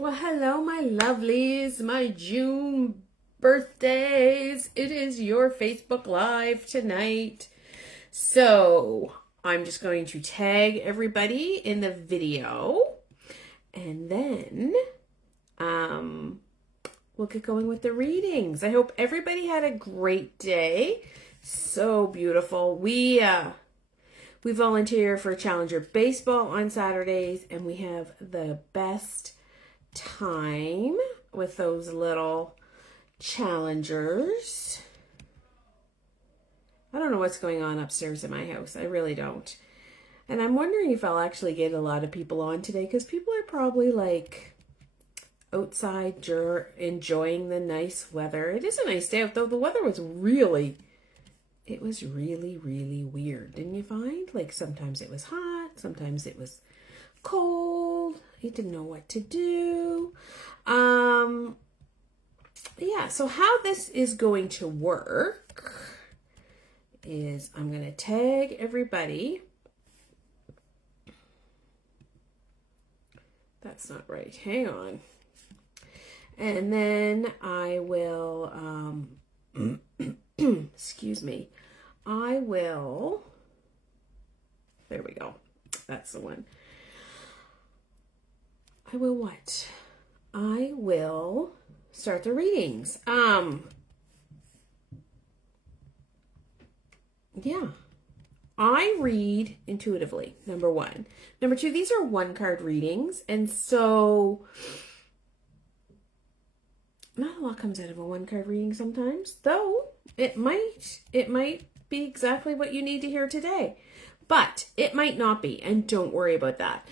Well, hello, my lovelies, my June birthdays. It is your Facebook Live tonight. So, I'm just going to tag everybody in the video and then we'll get going with the readings. I hope everybody had a great day. So beautiful. We volunteer for Challenger Baseball on Saturdays, and we have the best time with those little challengers. I don't know what's going on upstairs in my house. I really don't. And I'm wondering if I'll actually get a lot of people on today, because people are probably like outside enjoying the nice weather. It is a nice day out, though the weather was really weird. Didn't you find? Like sometimes it was hot, sometimes it was cold. You didn't know what to do. Yeah, so how this is going to work is I'm going to tag everybody. That's not right. Hang on. And then I will, excuse me, there we go. That's the one. I will what? I will start the readings. Yeah. I read intuitively, number one. Number two, these are one-card readings, and so not a lot comes out of a one-card reading sometimes, though it might be exactly what you need to hear today. But it might not be, and don't worry about that.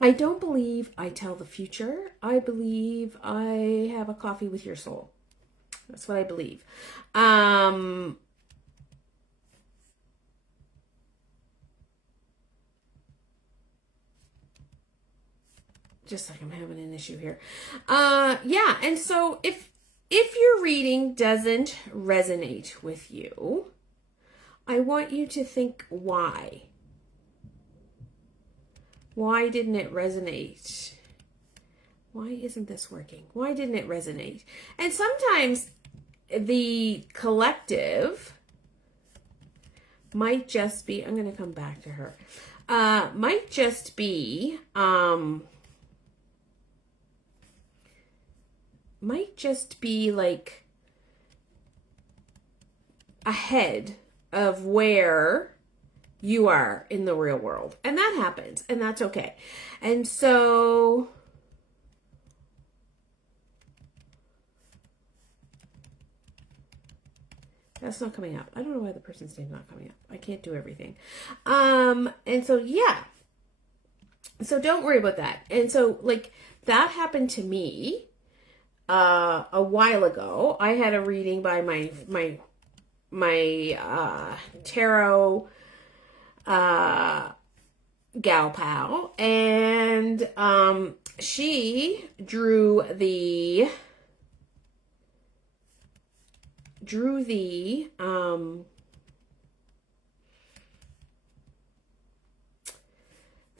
I don't believe I tell the future. I believe I have a coffee with your soul. That's what I believe. Just like I'm having an issue here. Yeah, and so if your reading doesn't resonate with you, I want you to think why. Why didn't it resonate? Why isn't this working? Why didn't it resonate? And sometimes the collective might just be, I'm going to come back to her, might just be like ahead of where you are in the real world. And that happens, and that's okay. And so that's not coming up. I don't know why the person's name's not coming up. I can't do everything. And so, yeah. So don't worry about that. And so, like, that happened to me a while ago. I had a reading by my tarot gal pal, and she drew the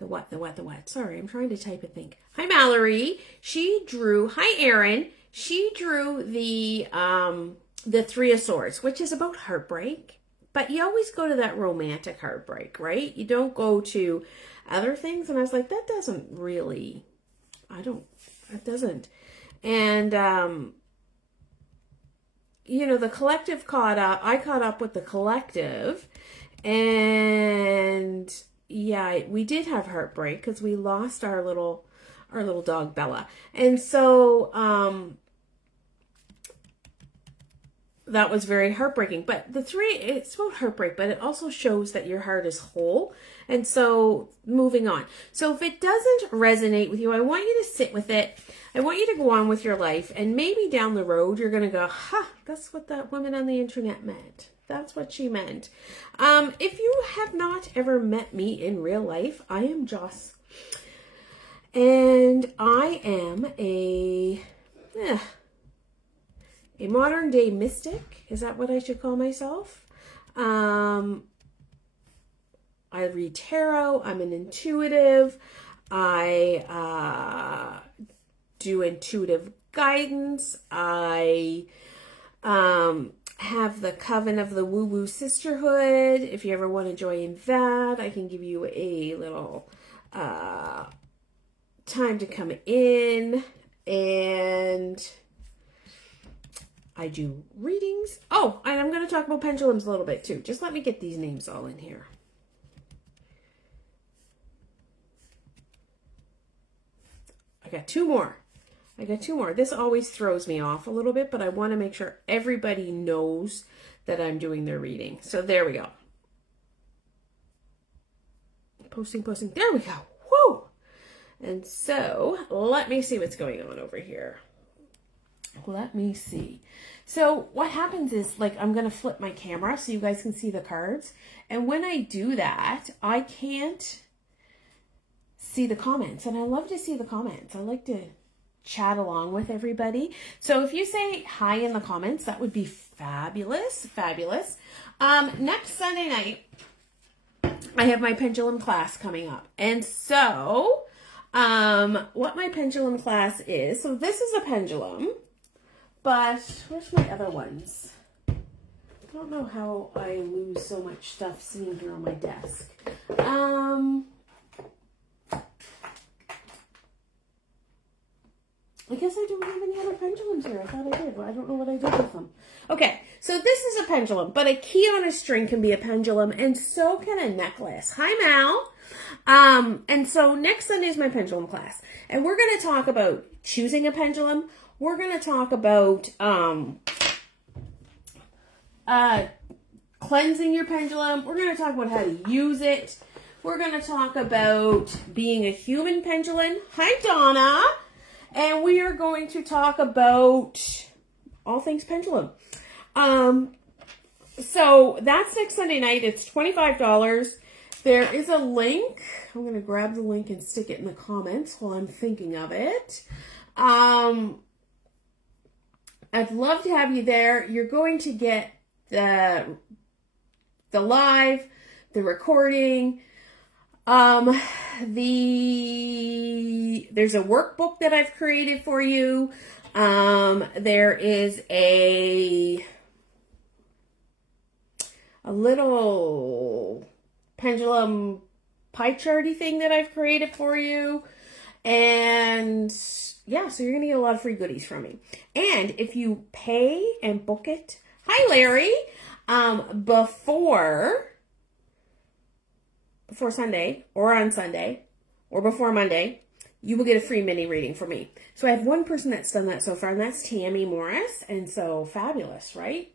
what? Sorry, I'm trying to type and think. Hi, Mallory. Hi, Erin. She drew the Three of Swords, which is about heartbreak. But you always go to that romantic heartbreak, right? You don't go to other things. And I was like, that doesn't really, it doesn't. And, the collective I caught up with the collective, and yeah, we did have heartbreak because we lost our little dog Bella. And so, that was very heartbreaking. But it's about heartbreak, but it also shows that your heart is whole. And so moving on. So if it doesn't resonate with you, I want you to sit with it. I want you to go on with your life. And maybe down the road, you're going to go, that's what that woman on the internet meant. That's what she meant. If you have not ever met me in real life, I am Joss. And I am a modern day mystic. Is that what I should call myself? I read tarot. I'm an intuitive. I do intuitive guidance. I have the Coven of the Woo Woo Sisterhood. If you ever want to join that, I can give you a little time to come in. And I do readings. Oh, and I'm going to talk about pendulums a little bit too. Just let me get these names all in here. I got two more. This always throws me off a little bit, but I want to make sure everybody knows that I'm doing their reading. So there we go. Posting. There we go. Woo! And so let me see what's going on over here. Let me see. So what happens is, like, I'm going to flip my camera so you guys can see the cards. And when I do that, I can't see the comments. And I love to see the comments. I like to chat along with everybody. So if you say hi in the comments, that would be fabulous. Next Sunday night, I have my pendulum class coming up. And so what my pendulum class is, so this is a pendulum, but where's my other ones? I don't know how I lose so much stuff sitting here on my desk. I guess I don't have any other pendulums here. I thought I did. Well, I don't know what I did with them. Okay, so this is a pendulum, but a key on a string can be a pendulum, and so can a necklace. Hi, Mal. And so next Sunday is my pendulum class, and we're going to talk about choosing a pendulum. We're going to talk about cleansing your pendulum. We're going to talk about how to use it. We're going to talk about being a human pendulum. Hi, Donna. And we are going to talk about all things pendulum. So that's next Sunday night. It's $25. There is a link. I'm going to grab the link and stick it in the comments while I'm thinking of it. I'd love to have you there. You're going to get the live, the recording, there's a workbook that I've created for you. There is a little pendulum pie charty thing that I've created for you. And yeah, so you're going to get a lot of free goodies from me. And if you pay and book it, hi Larry, before Sunday or on Sunday or before Monday, you will get a free mini reading from me. So I have one person that's done that so far, and that's Tammy Morris. And so fabulous, right?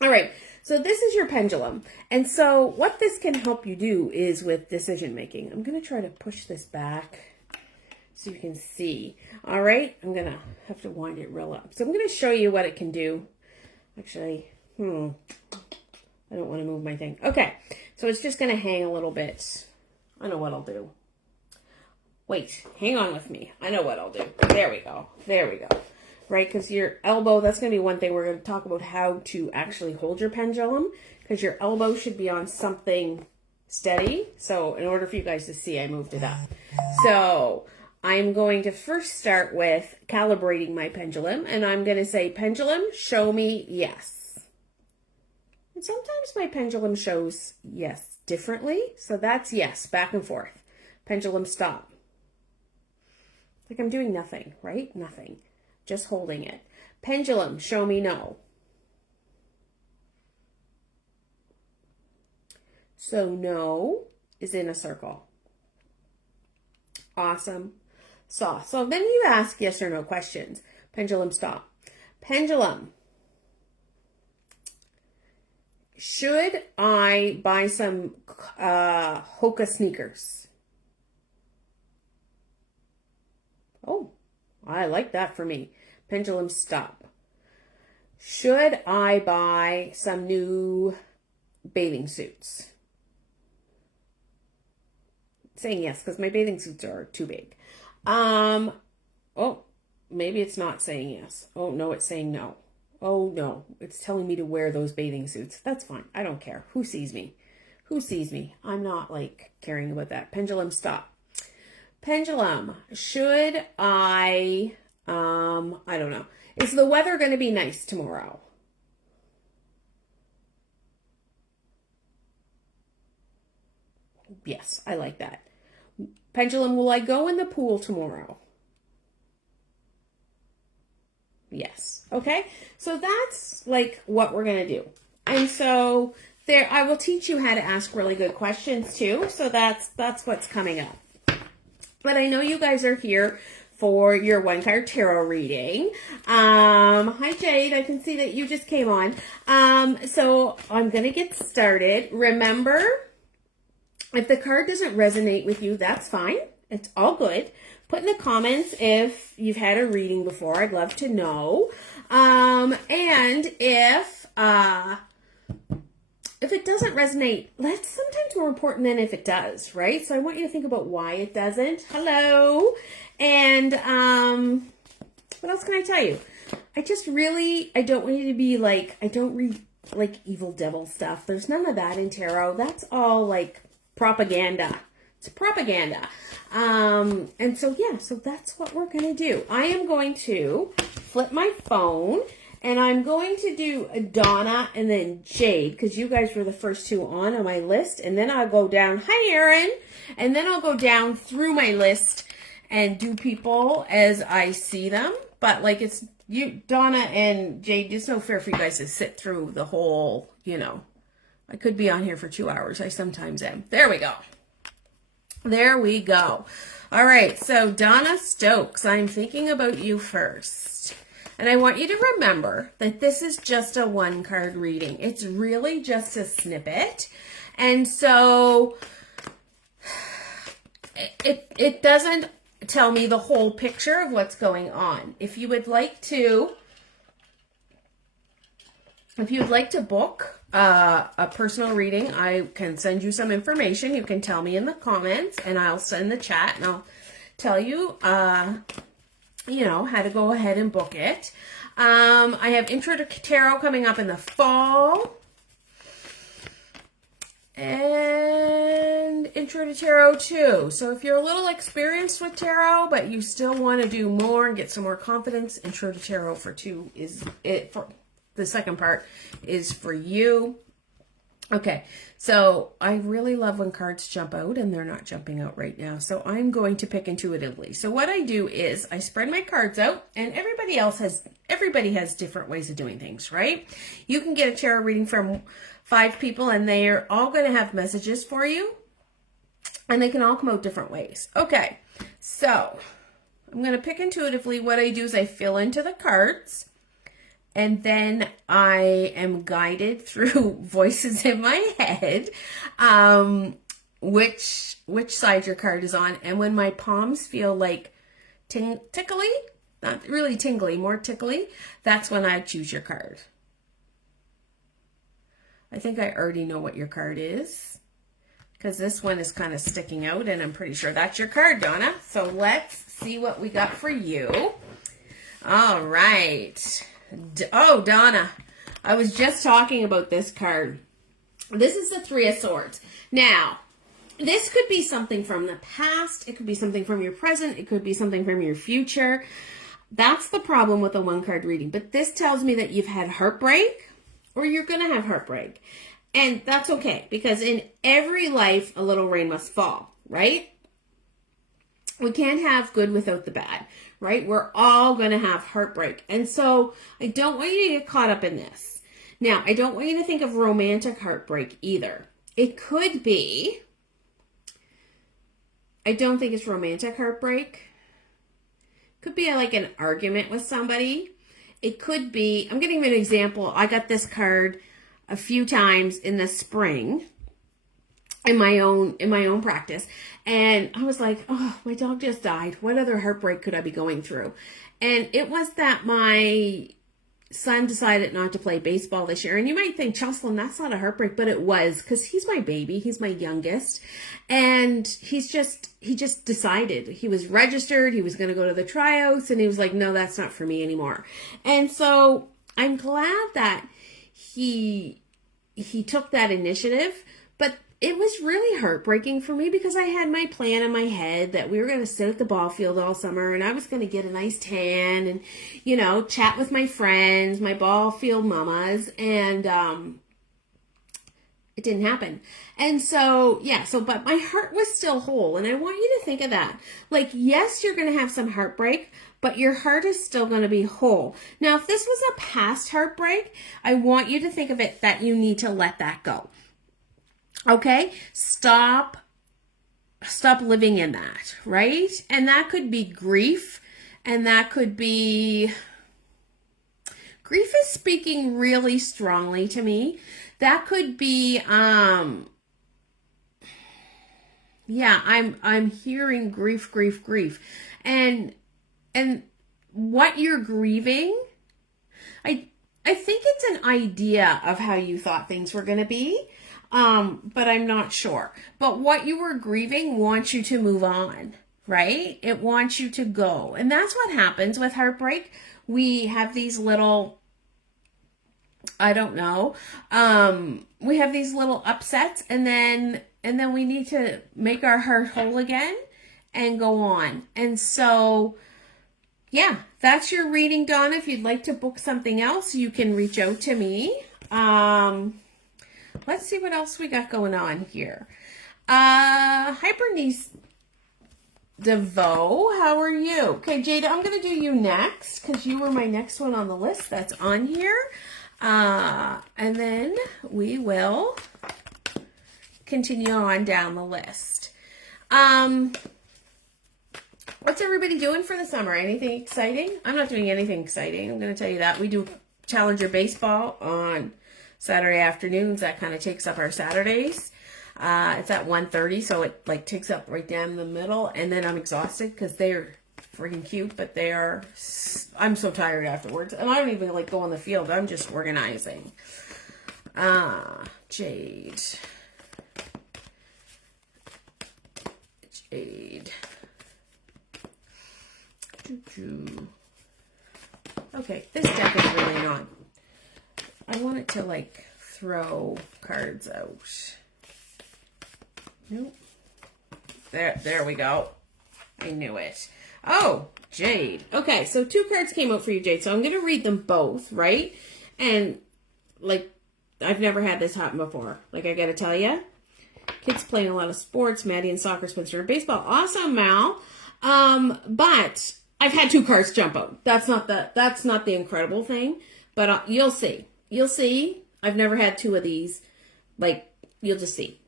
All right. So this is your pendulum. And so what this can help you do is with decision making. I'm going to try to push this back so you can see. All right. I'm going to have to wind it real up. So I'm going to show you what it can do. Actually, I don't want to move my thing. Okay. So it's just going to hang a little bit. I know what I'll do. Wait, hang on with me. I know what I'll do. There we go. Right? Because your elbow, that's going to be one thing we're going to talk about, how to actually hold your pendulum, because your elbow should be on something steady. So in order for you guys to see, I moved it up. So I'm going to first start with calibrating my pendulum, and I'm going to say, pendulum, show me yes. And sometimes my pendulum shows yes differently. So that's yes, back and forth. Pendulum, stop. Like I'm doing nothing, right? Nothing. Just holding it. Pendulum, show me no. So no is in a circle. Awesome. So then you ask yes or no questions. Pendulum, stop. Pendulum, should I buy some Hoka sneakers? Oh, I like that for me. Pendulum, stop. Should I buy some new bathing suits? Saying yes, because my bathing suits are too big. Oh, maybe it's not saying yes. Oh, no, it's saying no. Oh, no, it's telling me to wear those bathing suits. That's fine. I don't care. Who sees me? I'm not, like, caring about that. Pendulum, stop. Pendulum, should I don't know. Is the weather going to be nice tomorrow? Yes, I like that. Pendulum, will I go in the pool tomorrow? Yes. Okay. So that's like what we're going to do. And so there, I will teach you how to ask really good questions too. So that's what's coming up. But I know you guys are here for your one card tarot reading. Hi Jade, I can see that you just came on. So I'm going to get started. Remember, if the card doesn't resonate with you, that's fine. It's all good. Put in the comments if you've had a reading before. I'd love to know. And if it doesn't resonate, that's sometimes more important than if it does, right? So I want you to think about why it doesn't. Hello. And what else can I tell you? I don't want you to be like, I don't read like evil devil stuff. There's none of that in tarot. That's all like propaganda. It's propaganda. And so, yeah, so that's what we're going to do. I am going to flip my phone and I'm going to do Donna and then Jade because you guys were the first two on my list. And then I'll go down. Hi, Erin. And then I'll go down through my list and do people as I see them. But like it's you, Donna and Jade, it's no fair for you guys to sit through the whole, you know. I could be on here for 2 hours. I sometimes am. There we go. There we go. All right, so Donna Stokes, I'm thinking about you first. And I want you to remember that this is just a one card reading. It's really just a snippet. And so it doesn't tell me the whole picture of what's going on. If you would like to book a personal reading, I can send you some information. You can tell me in the comments and I'll send the chat and I'll tell you, you know, how to go ahead and book it. I have Intro to Tarot coming up in the fall. And Intro to Tarot too. So if you're a little experienced with tarot, but you still want to do more and get some more confidence, Intro to Tarot for 2 is it for the second part is for you. Okay, so I really love when cards jump out and they're not jumping out right now. So I'm going to pick intuitively. So what I do is I spread my cards out and everybody has different ways of doing things, right? You can get a tarot reading from 5 people and they're all going to have messages for you and they can all come out different ways. Okay, so I'm going to pick intuitively. What I do is I fill into the cards. And then I am guided through voices in my head, which side your card is on. And when my palms feel like tickly, not really tingly, more tickly, that's when I choose your card. I think I already know what your card is because this one is kind of sticking out and I'm pretty sure that's your card, Donna. So let's see what we got for you. All right. Oh, Donna, I was just talking about this card. This is the 3 of Swords. Now, this could be something from the past. It could be something from your present. It could be something from your future. That's the problem with a one-card reading. But this tells me that you've had heartbreak or you're going to have heartbreak. And that's okay because in every life, a little rain must fall, right? We can't have good without the bad, right? We're all going to have heartbreak. And so I don't want you to get caught up in this. Now, I don't want you to think of romantic heartbreak either. It could be, I don't think it's romantic heartbreak. Could be like an argument with somebody. It could be, I'm giving you an example. I got this card a few times in the spring in my own practice. And I was like, oh, my dog just died. What other heartbreak could I be going through? And it was that my son decided not to play baseball this year. And you might think, Jocelyn, that's not a heartbreak, but it was because he's my baby. He's my youngest. And he just decided. He was registered. He was going to go to the tryouts. And he was like, no, that's not for me anymore. And so I'm glad that he took that initiative. But it was really heartbreaking for me because I had my plan in my head that we were going to sit at the ball field all summer and I was going to get a nice tan and, you know, chat with my friends, my ball field mamas, and it didn't happen. And so, yeah, but my heart was still whole. And I want you to think of that. Like, yes, you're going to have some heartbreak, but your heart is still going to be whole. Now, if this was a past heartbreak, I want you to think of it that you need to let that go. Okay? Stop living in that, right? And that could be grief, and that could be... Grief is speaking really strongly to me. That could be, yeah, I'm hearing grief. And what you're grieving, I think it's an idea of how you thought things were going to be, but I'm not sure. But what you were grieving wants you to move on, right? It wants you to go. And that's what happens with heartbreak. We have these little, I don't know, we have these little upsets, and then we need to make our heart whole again and go on. And so, yeah, that's your reading, Donna. If you'd like to book something else, you can reach out to me. Let's see what else we got going on here. Hi, Bernice DeVoe, how are you? Okay, Jada, I'm going to do you next because you were my next one on the list that's on here. And then we will continue on down the list. What's everybody doing for the summer? Anything exciting? I'm not doing anything exciting. I'm going to tell you that. We do Challenger baseball on Saturday afternoons. That kind of takes up our Saturdays. It's at 1:30, so it like takes up right down the middle, and then I'm exhausted because they're freaking cute, but I'm so tired afterwards, and I don't even like go on the field. I'm just organizing. Jade. Okay, this deck is really not. I want it to like throw cards out. Nope. There we go. I knew it. Oh, Jade. Okay, so 2 cards came out for you, Jade. So I'm going to read them both, right? And, like, I've never had this happen before. Like, I got to tell you. Kids playing a lot of sports. Maddie and soccer, Spencer and baseball. Awesome, Mal. But I've had 2 cards jump out. That's not the incredible thing. But you'll see. You'll see. I've never had 2 of these. Like, you'll just see.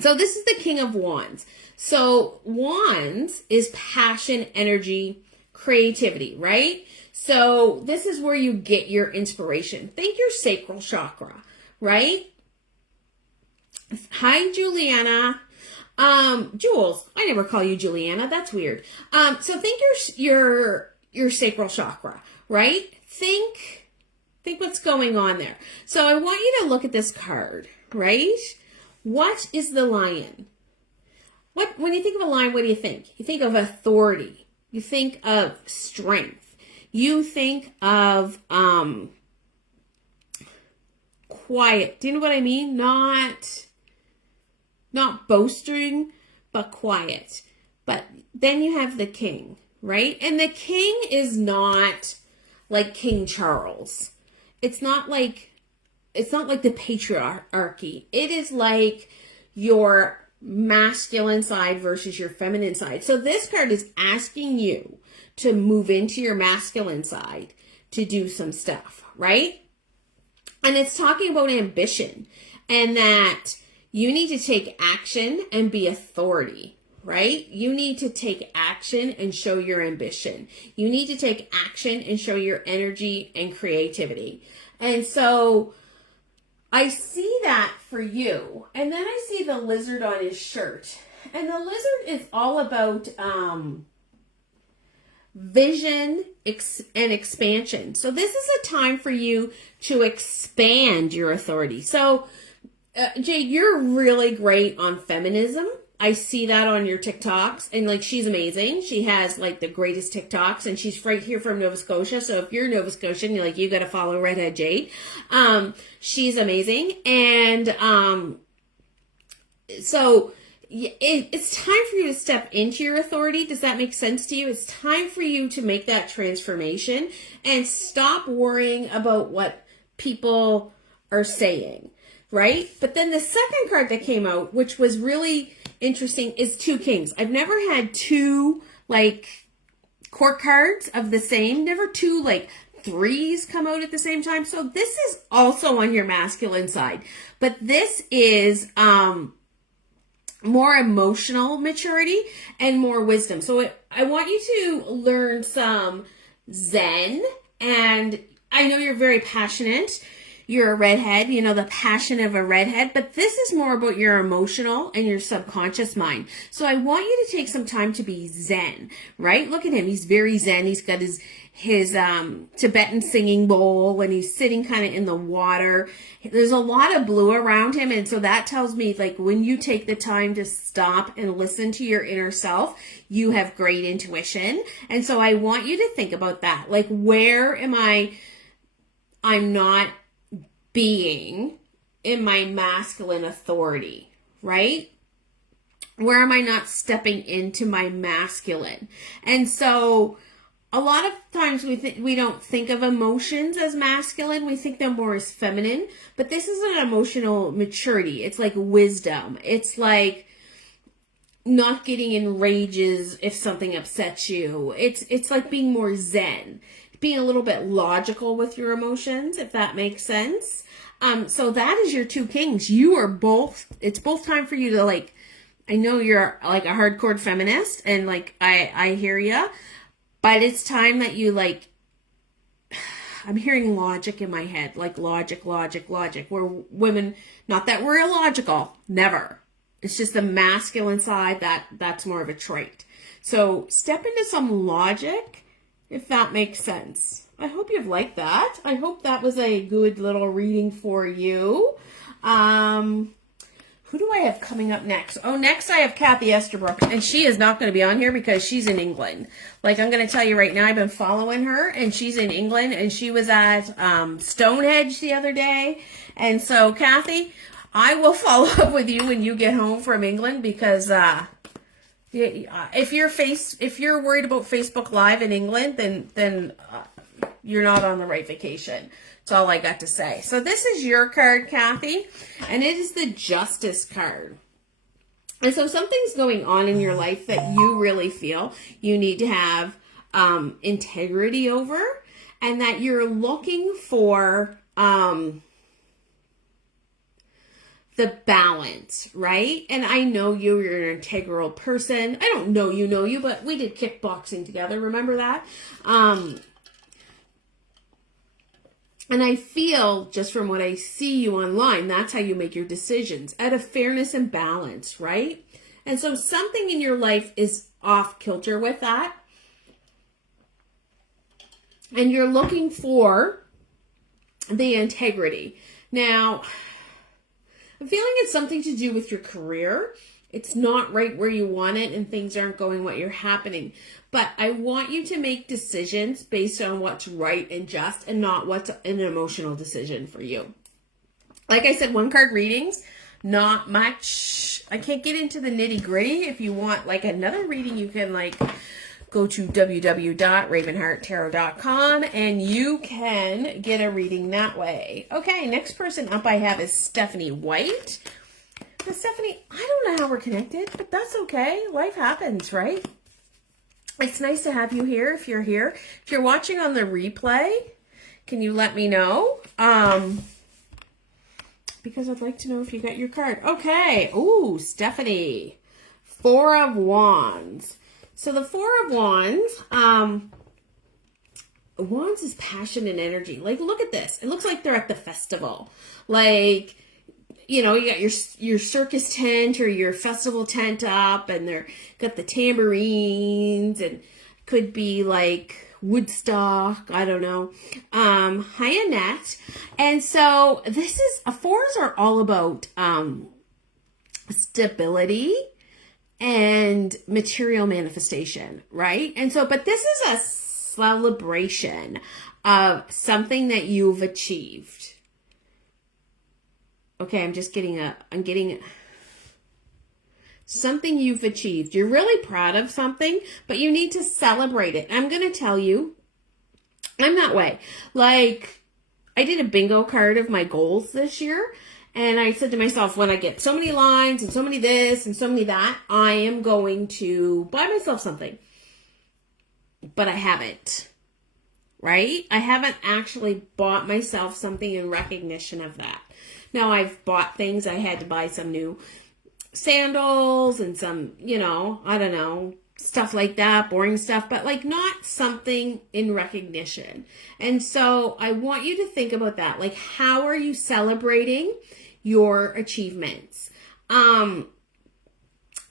So this is the King of Wands. So Wands is passion, energy, creativity, right? So this is where you get your inspiration. Think your sacral chakra, right? Hi, Juliana. Jules, I never call you Juliana. That's weird. So think your sacral chakra, right? Think what's going on there. So I want you to look at this card, right? What is the lion? When you think of a lion, what do you think? You think of authority. You think of strength. You think of quiet. Do you know what I mean? Not boasting, but quiet. But then you have the king, right? And the king is not like King Charles. It's not like the patriarchy. It is like your masculine side versus your feminine side. So this card is asking you to move into your masculine side to do some stuff, right? And it's talking about ambition and that you need to take action and be authority, right? You need to take action and show your ambition. You need to take action and show your energy and creativity. And so I see that for you. And then I see the lizard on his shirt. And the lizard is all about vision and expansion. So this is a time for you to expand your authority. So, Jay, you're really great on feminism. I see that on your TikToks, and like she's amazing. She has like the greatest TikToks, and she's right here from Nova Scotia. So if you're Nova Scotian, you're like, you got to follow Redhead Jade. She's amazing, and So it's time for you to step into your authority. Does that make sense to you? It's time for you to make that transformation and stop worrying about what people are saying, right? But then the second card that came out, which was really interesting, is Two Kings. I've never had two like court cards of the same, never two like threes come out at the same time. So this is also on your masculine side, but this is more emotional maturity and more wisdom. So I want you to learn some Zen, and I know you're very passionate. You're a redhead, you know, the passion of a redhead, but this is more about your emotional and your subconscious mind. So I want you to take some time to be Zen, right? Look at him. He's very Zen. He's got his Tibetan singing bowl, and he's sitting kind of in the water. There's a lot of blue around him. And so that tells me, like, when you take the time to stop and listen to your inner self, you have great intuition. And so I want you to think about that. Like, where am I'm not being in my masculine authority, right? Where am I not stepping into my masculine? And so a lot of times we don't think of emotions as masculine. We think them more as feminine, but this is an emotional maturity. It's like wisdom. It's like not getting in rages if something upsets you. It's like being more Zen, being a little bit logical with your emotions, if that makes sense. So that is your Two Kings. You are both, it's both time for you to, like, I know you're like a hardcore feminist, and like, I hear ya, but it's time that you, like, I'm hearing logic in my head, like logic. We're women, not that we're illogical, never. It's just the masculine side that's more of a trait. So step into some logic, if that makes sense. I hope you've liked that. I hope that was a good little reading for you. Who do I have coming up next? Oh, next I have Kathy Esterbrook, and she is not going to be on here because she's in England. Like, I'm going to tell you right now, I've been following her, and she's in England, and she was at Stonehenge the other day. And so, Kathy, I will follow up with you when you get home from England, because if you're worried about Facebook Live in England, then you're not on the right vacation. That's all I got to say. So this is your card, Kathy, and it is the Justice card. And so something's going on in your life that you really feel you need to have integrity over, and that you're looking for the balance, right? And I know you're an integral person. I don't know you, but we did kickboxing together. Remember that? And I feel, just from what I see you online, that's how you make your decisions, out of fairness and balance, right? And so something in your life is off kilter with that. And you're looking for the integrity. Now, I'm feeling it's something to do with your career. It's not right where you want it, and things aren't going what you're happening. But I want you to make decisions based on what's right and just, and not what's an emotional decision for you. Like I said, one card readings, not much. I can't get into the nitty gritty. If you want like another reading, you can like go to www.ravenhearttarot.com and you can get a reading that way. Okay, next person up I have is Stephanie White. Now, Stephanie, I don't know how we're connected, but that's okay. Life happens, right? It's nice to have you here if you're here. If you're watching on the replay, can you let me know? Because I'd like to know if you got your card. Okay. Ooh, Stephanie. Four of Wands. So the Four of Wands, Wands is passion and energy. Like, look at this. It looks like they're at the festival. Like, you know, you got your circus tent or your festival tent up, and they're got the tambourines, and could be like Woodstock, I don't know. Hi, Annette. And so this is, fours are all about stability and material manifestation, right? And so, but this is a celebration of something that you've achieved. Okay, I'm getting something you've achieved. You're really proud of something, but you need to celebrate it. I'm going to tell you, I'm that way. Like, I did a bingo card of my goals this year, and I said to myself, when I get so many lines and so many this and so many that, I am going to buy myself something. But I haven't, right? I haven't actually bought myself something in recognition of that. Now, I've bought things. I had to buy some new sandals and some, I don't know, stuff like that, boring stuff, but like not something in recognition. And so I want you to think about that. Like, how are you celebrating your achievements? And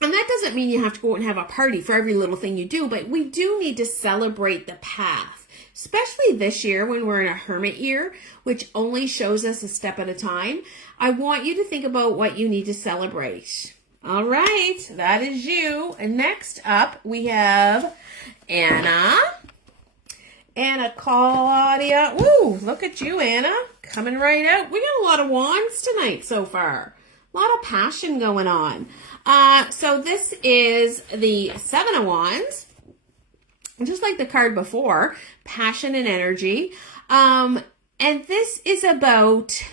that doesn't mean you have to go out and have a party for every little thing you do, but we do need to celebrate the path, especially this year when we're in a hermit year, which only shows us a step at a time. I want you to think about what you need to celebrate. All right, that is you. And next up, we have Anna. Anna Claudia. Woo, look at you, Anna. Coming right out. We got a lot of wands tonight so far. A lot of passion going on. So this is the Seven of Wands. Just like the card before, passion and energy. And this is about,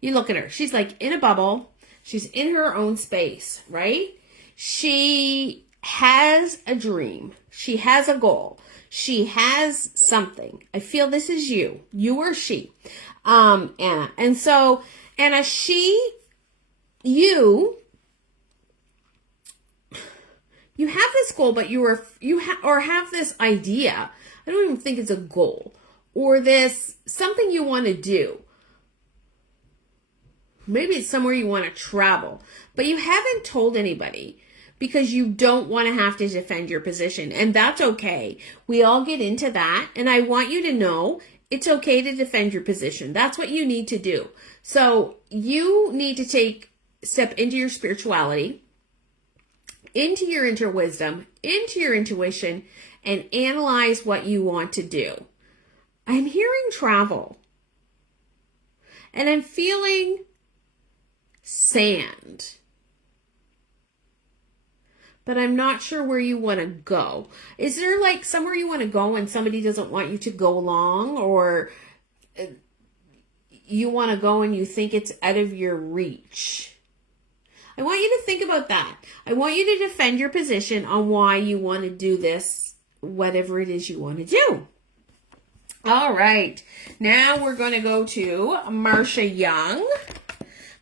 you look at her. She's like in a bubble. She's in her own space, right? She has a dream. She has a goal. She has something. I feel this is you or she, Anna. And so, Anna, you have this goal, but have this idea. I don't even think it's a goal, or this something you want to do. Maybe it's somewhere you want to travel, but you haven't told anybody because you don't want to have to defend your position. And that's okay. We all get into that. And I want you to know it's okay to defend your position. That's what you need to do. So you need to step into your spirituality, into your inner wisdom, into your intuition, and analyze what you want to do. I'm hearing travel. And I'm feeling sand. But I'm not sure where you want to go. Is there like somewhere you want to go and somebody doesn't want you to go along, or you want to go and you think it's out of your reach? I want you to think about that. I want you to defend your position on why you want to do this, whatever it is you want to do. All right. Now we're going to go to Marcia Young.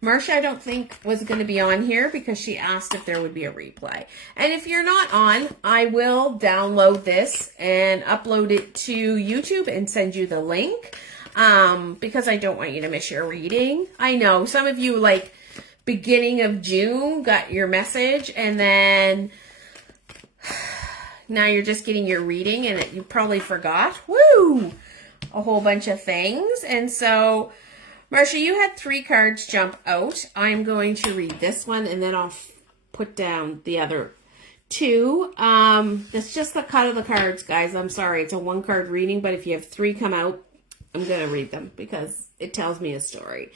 Marcia, I don't think was going to be on here because she asked if there would be a replay. And if you're not on, I will download this and upload it to YouTube and send you the link because I don't want you to miss your reading. I know some of you, like, beginning of June got your message, and then now you're just getting your reading and you probably forgot a whole bunch of things. And so Marcia, you had 3 cards jump out. I'm going to read this one and then I'll put down the other 2. That's just the cut of the cards, guys. I'm sorry, it's a 1-card reading, but if you have 3 come out, I'm going to read them because it tells me a story.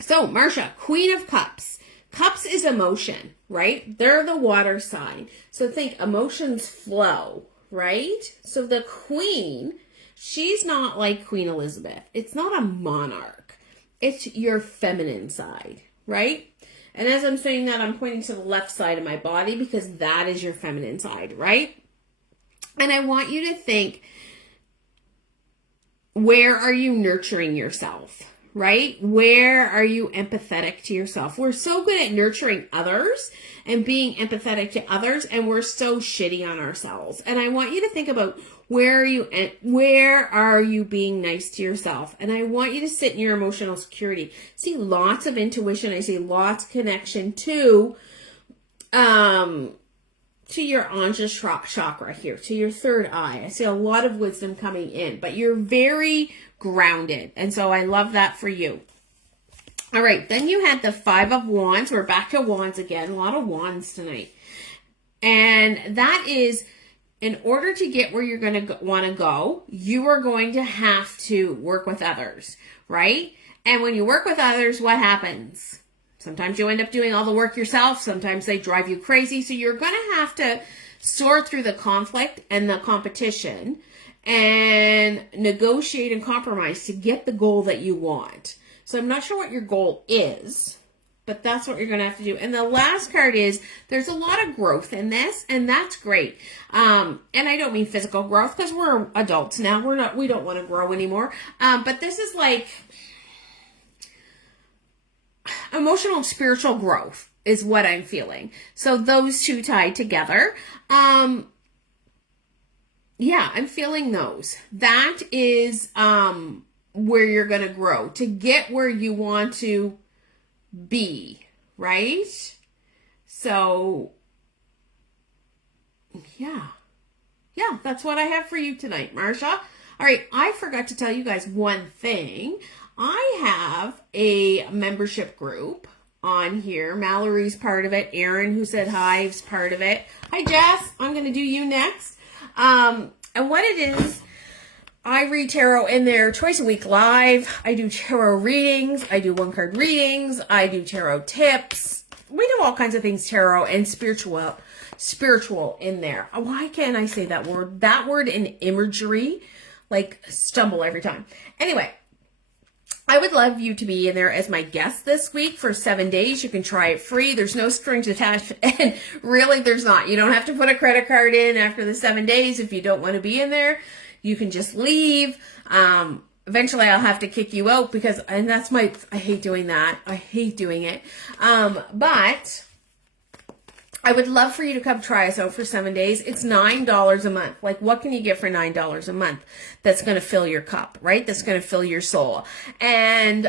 So, Marcia, Queen of Cups. Cups is emotion, right? They're the water sign. So think emotions flow, right? So the Queen, she's not like Queen Elizabeth. It's not a monarch. It's your feminine side, right? And as I'm saying that, I'm pointing to the left side of my body because that is your feminine side, right? And I want you to think, where are you nurturing yourself? Right? Where are you empathetic to yourself? We're so good at nurturing others and being empathetic to others, and we're so shitty on ourselves. And I want you to think about where are you being nice to yourself? And I want you to sit in your emotional security. See lots of intuition. I see lots of connection to your Ajna chakra here, to your third eye. I see a lot of wisdom coming in, but you're very grounded. And so I love that for you. All right. Then you had the 5 of Wands. We're back to Wands again. A lot of Wands tonight. And that is, in order to get where you're going to want to go, you are going to have to work with others, right? And when you work with others, what happens? Sometimes you end up doing all the work yourself. Sometimes they drive you crazy. So you're going to have to sort through the conflict and the competition and negotiate and compromise to get the goal that you want. So I'm not sure what your goal is, but that's what you're going to have to do. And the last card is there's a lot of growth in this, and that's great. And I don't mean physical growth because we're adults now. We don't want to grow anymore. But this is like emotional and spiritual growth is what I'm feeling. So those two tied together. Yeah, I'm feeling those. That is where you're going to grow to get where you want to be, right? So, yeah, that's what I have for you tonight, Marsha. All right, I forgot to tell you guys one thing. I have a membership group on here. Mallory's part of it. Erin, who said hi, is part of it. Hi, Jess. I'm going to do you next. And what it is, I read tarot in there twice a week live. I do tarot readings. I do one-card readings. I do tarot tips. We do all kinds of things tarot and spiritual in there. Why can't I say that word? That word in imagery, like stumble every time. Anyway, I would love you to be in there as my guest this week for 7 days. You can try it free. There's no strings attached. And really, there's not. You don't have to put a credit card in after the 7 days if you don't want to be in there. You can just leave. Eventually, I'll have to kick you out and that's I hate doing that. I hate doing it. But I would love for you to come try us out for 7 days. It's $9 a month. Like, what can you get for $9 a month that's going to fill your cup, right? That's going to fill your soul. And,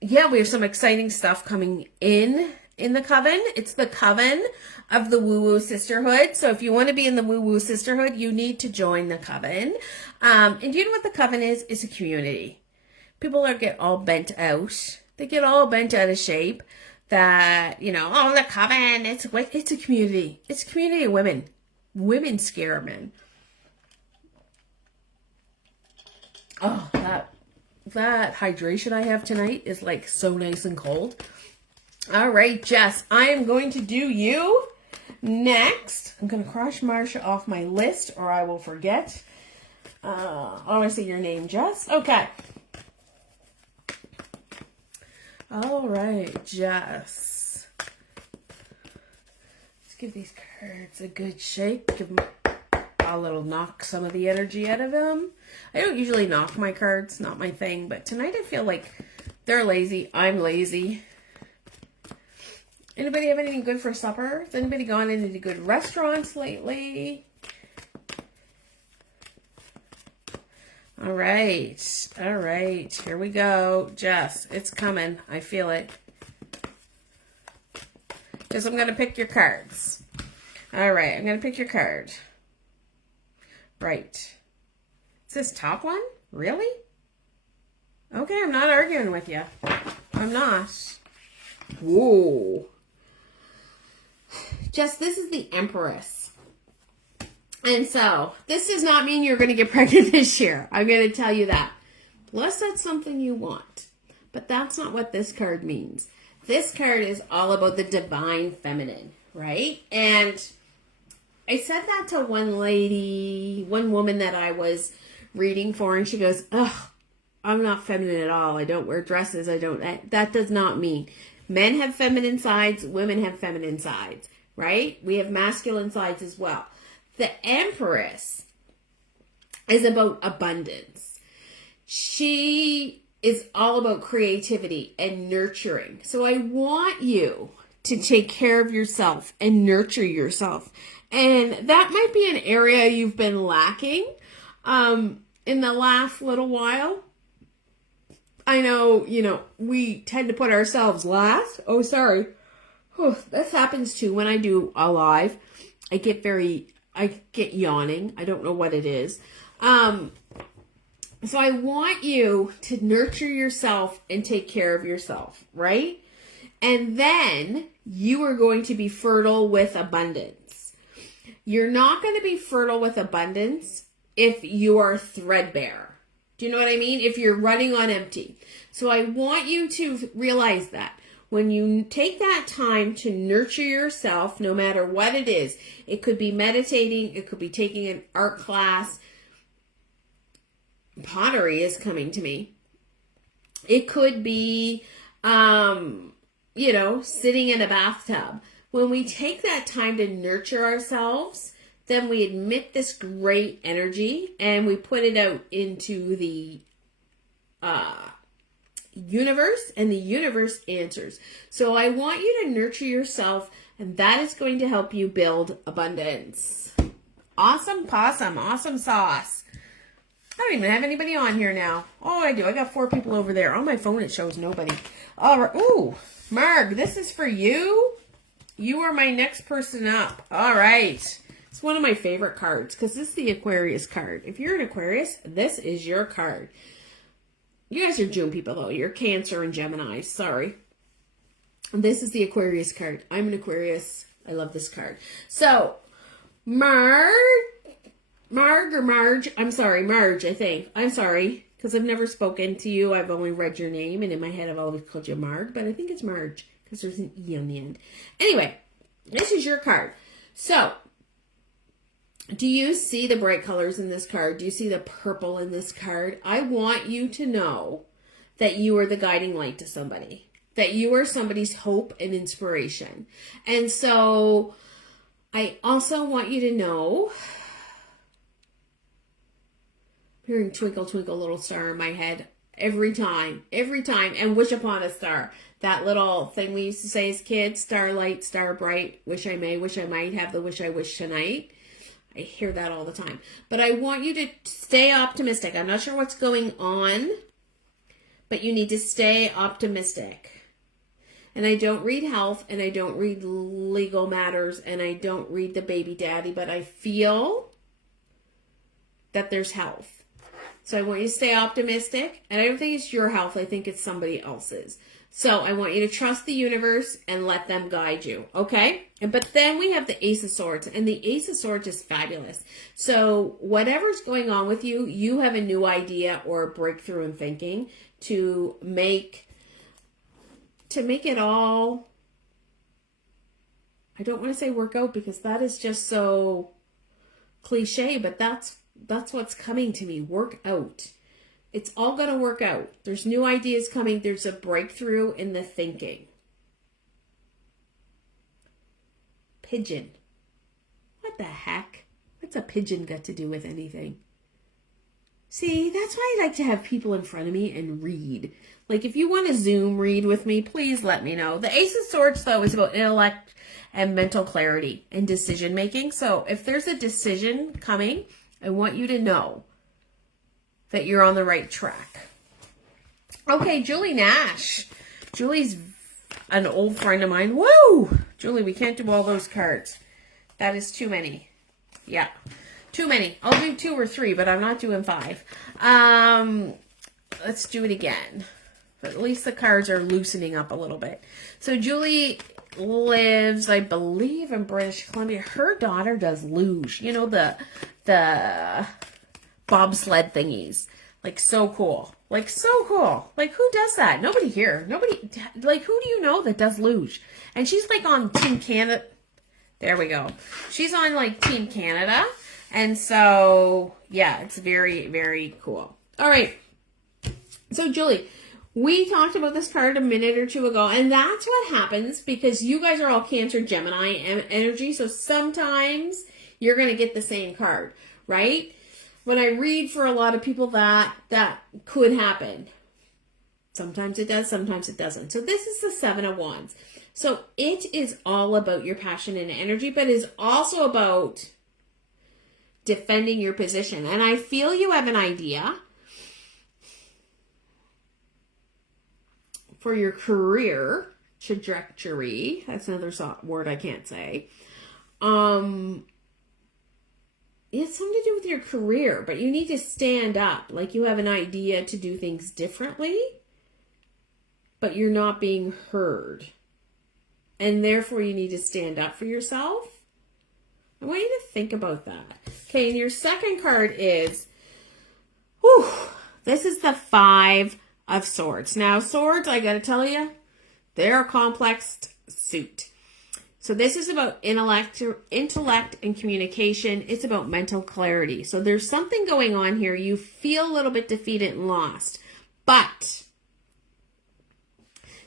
yeah, we have some exciting stuff coming in the Coven. It's the Coven of the Woo Woo Sisterhood. So if you want to be in the Woo Woo Sisterhood, you need to join the Coven. And do you know what the Coven is? It's a community. People get all bent out. They get all bent out of shape. That, oh, the Coven, it's a community. It's a community of women. Women scare men. Oh, that hydration I have tonight is like so nice and cold. All right, Jess, I am going to do you next. I'm going to cross Marsha off my list or I will forget. I want to say your name, Jess. Okay. All right, Jess. Let's give these cards a good shake. Give them a little knock some of the energy out of them. I don't usually knock my cards, not my thing, but tonight I feel like they're lazy. I'm lazy. Anybody have anything good for supper? Has anybody gone into any good restaurants lately? All right. Here we go. Jess, it's coming. I feel it. Jess, I'm going to pick your cards. All right. I'm going to pick your card. Right. Is this top one? Really? Okay. I'm not arguing with you. I'm not. Whoa. Jess, this is the Empress. And so, this does not mean you're going to get pregnant this year. I'm going to tell you that. Unless that's something you want. But that's not what this card means. This card is all about the divine feminine, right? And I said that to one woman that I was reading for, and she goes, ugh, I'm not feminine at all. I don't wear dresses. That does not mean. Men have feminine sides. Women have feminine sides, right? We have masculine sides as well. The Empress is about abundance. She is all about creativity and nurturing. So I want you to take care of yourself and nurture yourself. And that might be an area you've been lacking in the last little while. I know, we tend to put ourselves last. Oh, sorry. Oh, this happens too when I do a live. I get yawning. I don't know what it is. So I want you to nurture yourself and take care of yourself, right? And then you are going to be fertile with abundance. You're not going to be fertile with abundance if you are threadbare. Do you know what I mean? If you're running on empty. So I want you to realize that. when you take that time to nurture yourself, no matter what it is, it could be meditating, it could be taking an art class. Pottery is coming to me. It could be, sitting in a bathtub. When we take that time to nurture ourselves, then we emit this great energy and we put it out into the universe, and the universe answers. So I want you to nurture yourself, and that is going to help you build abundance. Awesome possum, awesome sauce. I don't even have anybody on here now. Oh, I do. I got 4 people over there. On my phone, it shows nobody. All right. Ooh, Marg, this is for you. You are my next person up. All right. It's one of my favorite cards because this is the Aquarius card. If you're an Aquarius, this is your card. You guys are June people, though. You're Cancer and Gemini. Sorry. This is the Aquarius card. I'm an Aquarius. I love this card. So, Marge, I'm sorry, Marge, I think. I'm sorry, because I've never spoken to you. I've only read your name, and in my head I've always called you Marg, but I think it's Marge, because there's an E on the end. Anyway, this is your card. So, do you see the bright colors in this card? Do you see the purple in this card? I want you to know that you are the guiding light to somebody, that you are somebody's hope and inspiration. And so, I also want you to know, hearing twinkle, twinkle, little star in my head every time, and wish upon a star. That little thing we used to say as kids, starlight, star bright, wish I may, wish I might, have the wish I wish tonight. I hear that all the time. But I want you to stay optimistic. I'm not sure what's going on, but you need to stay optimistic. And I don't read health, and I don't read legal matters, and I don't read the baby daddy, but I feel that there's health. So I want you to stay optimistic. And I don't think it's your health. I think it's somebody else's. So I want you to trust the universe and let them guide you. Okay? But then we have the Ace of Swords. And the Ace of Swords is fabulous. So whatever's going on with you, you have a new idea or a breakthrough in thinking to make it all, I don't want to say work out because that is just so cliche, but that's what's coming to me. Work out. It's all going to work out. There's new ideas coming. There's a breakthrough in the thinking. Pigeon. What the heck? What's a pigeon got to do with anything? See, that's why I like to have people in front of me and read. Like, if you want to Zoom read with me, please let me know. The Ace of Swords, though, is about intellect and mental clarity and decision making. So if there's a decision coming, I want you to know that you're on the right track. Okay, Julie Nash. Julie's an old friend of mine. Woo! Julie, we can't do all those cards. That is too many. Yeah, too many. I'll do 2 or 3, but I'm not doing 5. Let's do it again. But at least the cards are loosening up a little bit. So Julie lives, I believe, in British Columbia. Her daughter does luge. You know, the bobsled thingies. Like, so cool. Like, so cool. Like, who does that? Nobody here. Nobody, like, who do you know that does luge? And she's, like, on Team Canada. There we go. She's on, like, Team Canada. And so, yeah, it's very, very cool. All right. So, Julie, we talked about this card a minute or 2 ago, and that's what happens because you guys are all Cancer, Gemini energy. So, sometimes you're going to get the same card, right? When I read for a lot of people, that could happen. Sometimes it does, sometimes it doesn't. So this is the 7 of Wands. So it is all about your passion and energy, but is also about defending your position. And I feel you have an idea for your career trajectory. That's another word I can't say. It's something to do with your career, but you need to stand up. Like you have an idea to do things differently, but you're not being heard. And therefore you need to stand up for yourself. I want you to think about that. Okay, and your second card is, this is the 5 of Swords. Now, swords, I gotta tell you, They're a complex suit. So this is about intellect and communication. It's about mental clarity. So there's something going on here. You feel a little bit defeated and lost. But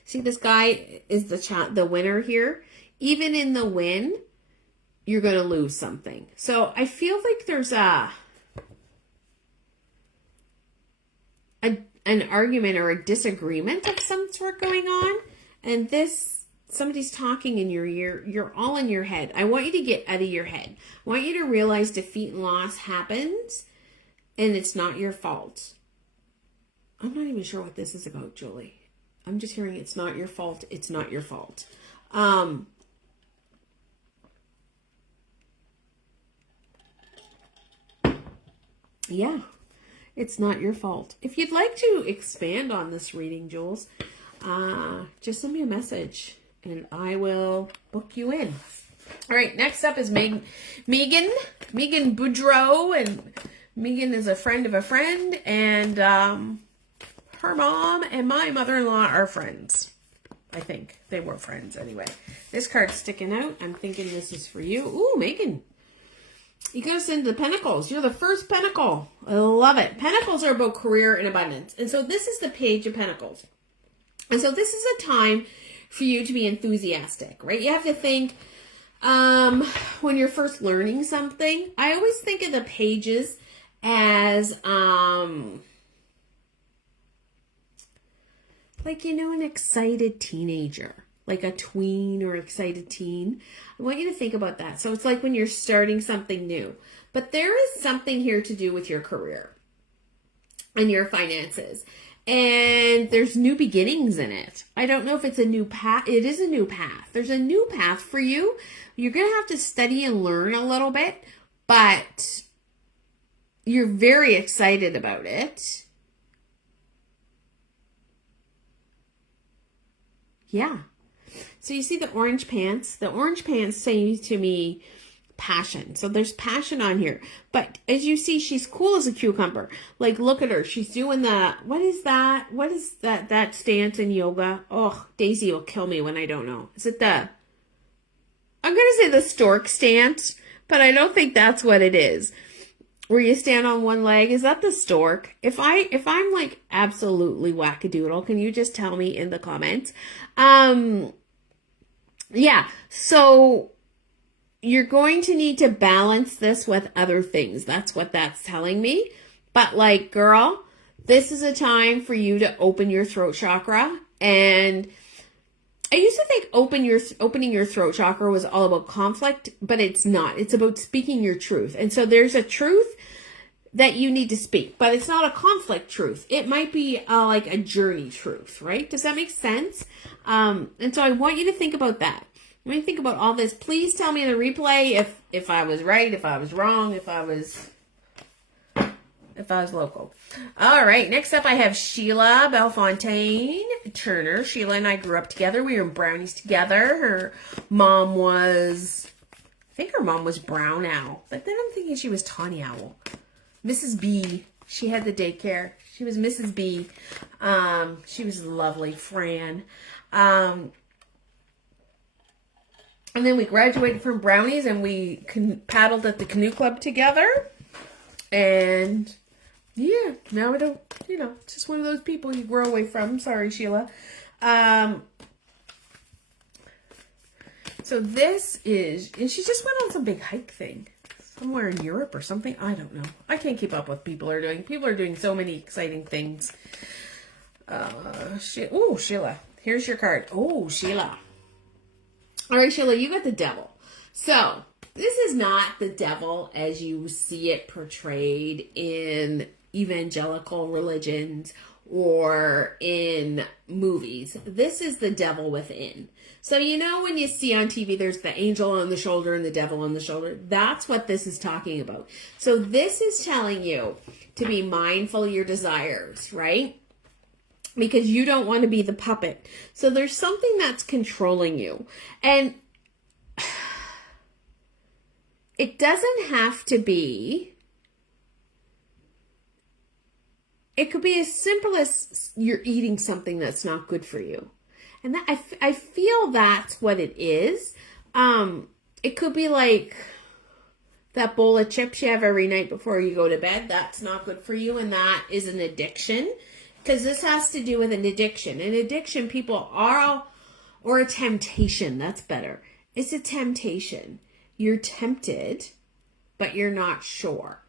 see, this guy is the winner here. Even in the win, you're going to lose something. So I feel like there's an argument or a disagreement of some sort going on. And somebody's talking in your ear. You're all in your head. I want you to get out of your head. I want you to realize defeat and loss happens, and it's not your fault. I'm not even sure what this is about, Julie. I'm just hearing it's not your fault. It's not your fault. Yeah, it's not your fault. If you'd like to expand on this reading, Jules, just send me a message and I will book you in. All right, next up is Megan Boudreau, and Megan is a friend of a friend, and her mom and my mother-in-law are friends. I think they were friends anyway. This card's sticking out. I'm thinking this is for you. Ooh, Megan. You got to send the Pentacles. You're the first Pentacle. I love it. Pentacles are about career and abundance. And so this is the Page of Pentacles. And so this is a time for you to be enthusiastic, right? You have to think, when you're first learning something, I always think of the pages as, like, an excited teenager, like a tween or excited teen. I want you to think about that. So it's like when you're starting something new, but there is something here to do with your career and your finances. And there's new beginnings in it. I don't know if it's a new path. It is a new path. There's a new path for you. You're going to have to study and learn a little bit, but you're very excited about it. Yeah. So you see the orange pants? The orange pants say to me passion. So there's passion on here. But as you see, she's cool as a cucumber. Like, look at her. She's doing what is that? What is that stance in yoga? Oh, Daisy will kill me when I don't know. Is it I'm going to say the stork stance, but I don't think that's what it is. Where you stand on one leg. Is that the stork? If I'm like absolutely wackadoodle, can you just tell me in the comments? Yeah. So you're going to need to balance this with other things. That's what that's telling me. But like, girl, this is a time for you to open your throat chakra. And I used to think opening your throat chakra was all about conflict, but it's not. It's about speaking your truth. And so there's a truth that you need to speak, but it's not a conflict truth. It might be like a journey truth, right? Does that make sense? And so I want you to think about that. When you think about all this, please tell me in the replay if I was right, if I was wrong, if I was local. All right, next up I have Sheila Belfontaine Turner. Sheila and I grew up together. We were in brownies together. Her mom was, I think her mom was Brown Owl, but then I'm thinking she was Tawny Owl. Mrs. B, she had the daycare. She was Mrs. B. She was lovely. Fran. And then we graduated from brownies and we paddled at the canoe club together. And yeah, now I don't, it's just one of those people you grow away from. Sorry, Sheila. So this is, and she just went on some big hike thing somewhere in Europe or something. I don't know. I can't keep up with what people are doing. People are doing so many exciting things. Oh, Sheila, here's your card. Oh, Sheila. All right, Sheila, you got the devil. So this is not the devil as you see it portrayed in evangelical religions or in movies. This is the devil within. So when you see on TV, there's the angel on the shoulder and the devil on the shoulder. That's what this is talking about. So this is telling you to be mindful of your desires, right? Because you don't want to be the puppet. So there's something that's controlling you. And it doesn't have to be. It could be as simple as you're eating something that's not good for you. And that I feel that's what it is. It could be like that bowl of chips you have every night before you go to bed. That's not good for you, and that is an addiction. Because this has to do with an addiction. An addiction, people are, or a temptation, that's better. It's a temptation. You're tempted, but you're not sure.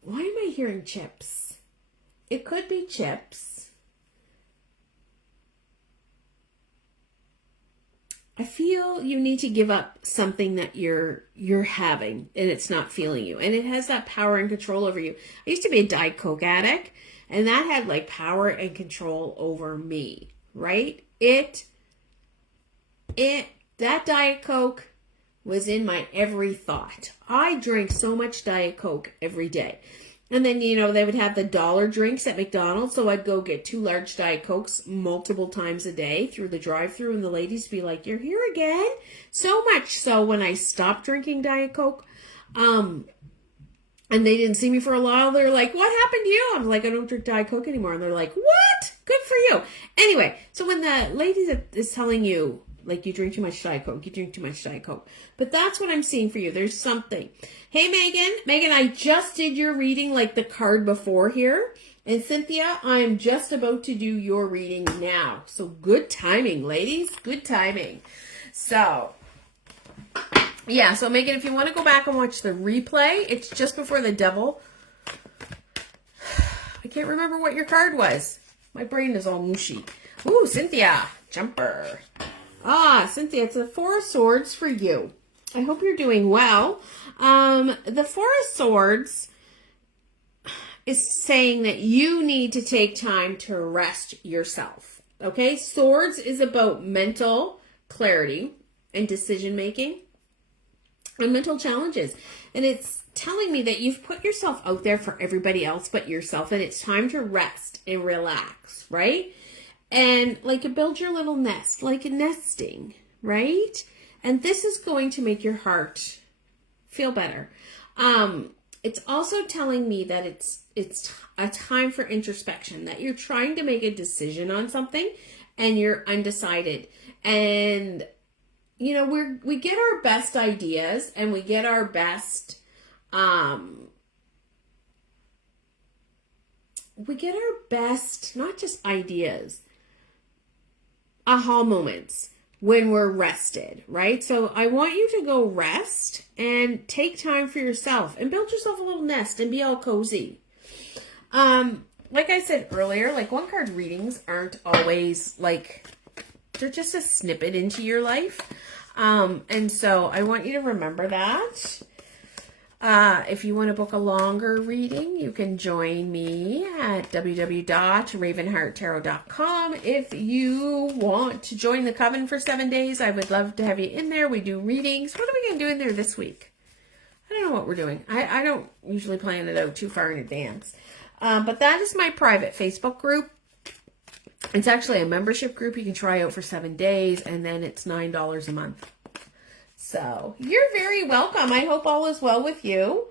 Why am I hearing chips? It could be chips. I feel you need to give up something that you're having and it's not feeling you. And it has that power and control over you. I used to be a Diet Coke addict, and that had like power and control over me, right? That Diet Coke was in my every thought. I drank so much Diet Coke every day. And then, you know, they would have the dollar drinks at McDonald's. So I'd go get 2 large Diet Cokes multiple times a day through the drive-thru. And the ladies would be like, "You're here again?" So much so when I stopped drinking Diet Coke, and they didn't see me for a while, they're like, "What happened to you?" I'm like, "I don't drink Diet Coke anymore." And they're like, "What? Good for you." Anyway, so when the lady is telling you, like, you drink too much Diet Coke, you drink too much Diet Coke. But that's what I'm seeing for you. There's something. Hey, Megan, I just did your reading, like the card before here. And Cynthia, I'm just about to do your reading now. So good timing, ladies. Good timing. So, yeah. So, Megan, if you want to go back and watch the replay, it's just before the devil. I can't remember what your card was. My brain is all mushy. Ooh, Cynthia. Jumper. Cynthia, it's the 4 of Swords for you. I hope you're doing well. The 4 of Swords is saying that you need to take time to rest yourself. Okay? Swords is about mental clarity and decision making and mental challenges. And it's telling me that you've put yourself out there for everybody else but yourself, and it's time to rest and relax, right? And like build your little nest, like nesting, right? And this is going to make your heart feel better. It's also telling me that it's a time for introspection, that you're trying to make a decision on something and you're undecided. And, you know, we get our best ideas and we get our best, not just ideas, aha moments when we're rested, right? So I want you to go rest and take time for yourself and build yourself a little nest and be all cozy. Like I said earlier, like 1 card readings aren't always like, they're just a snippet into your life. And so I want you to remember that. If you want to book a longer reading, you can join me at www.ravenhearttarot.com. If you want to join the Coven for 7 days, I would love to have you in there. We do readings. What are we going to do in there this week? I don't know what we're doing. I don't usually plan it out too far in advance. But that is my private Facebook group. It's actually a membership group you can try out for 7 days, and then it's $9 a month. So, you're very welcome. I hope all is well with you.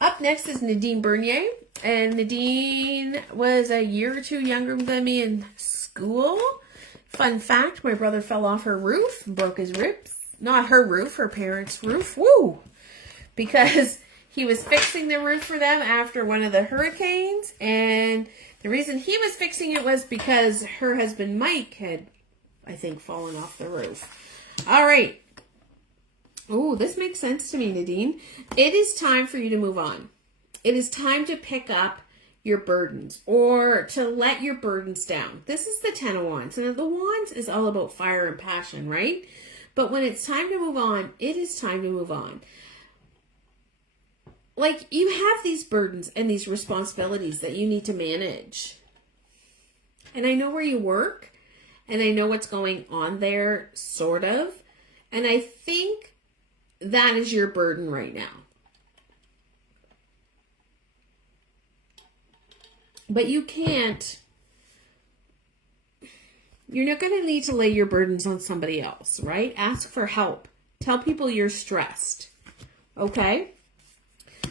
Up next is Nadine Bernier. And Nadine was a year or 2 younger than me in school. Fun fact, my brother fell off her roof and broke his ribs. Not her roof, her parents' roof. Woo! Because he was fixing the roof for them after one of the hurricanes. And the reason he was fixing it was because her husband, Mike, had, I think, fallen off the roof. All right. Oh, this makes sense to me, Nadine. It is time for you to move on. It is time to pick up your burdens or to let your burdens down. This is the 10 of Wands. And the Wands is all about fire and passion, right? But when it's time to move on, it is time to move on. Like, you have these burdens and these responsibilities that you need to manage. And I know where you work, and I know what's going on there, sort of. And I think that is your burden right now. But you can't, you're not going to need to lay your burdens on somebody else, right? Ask for help. Tell people you're stressed. Okay?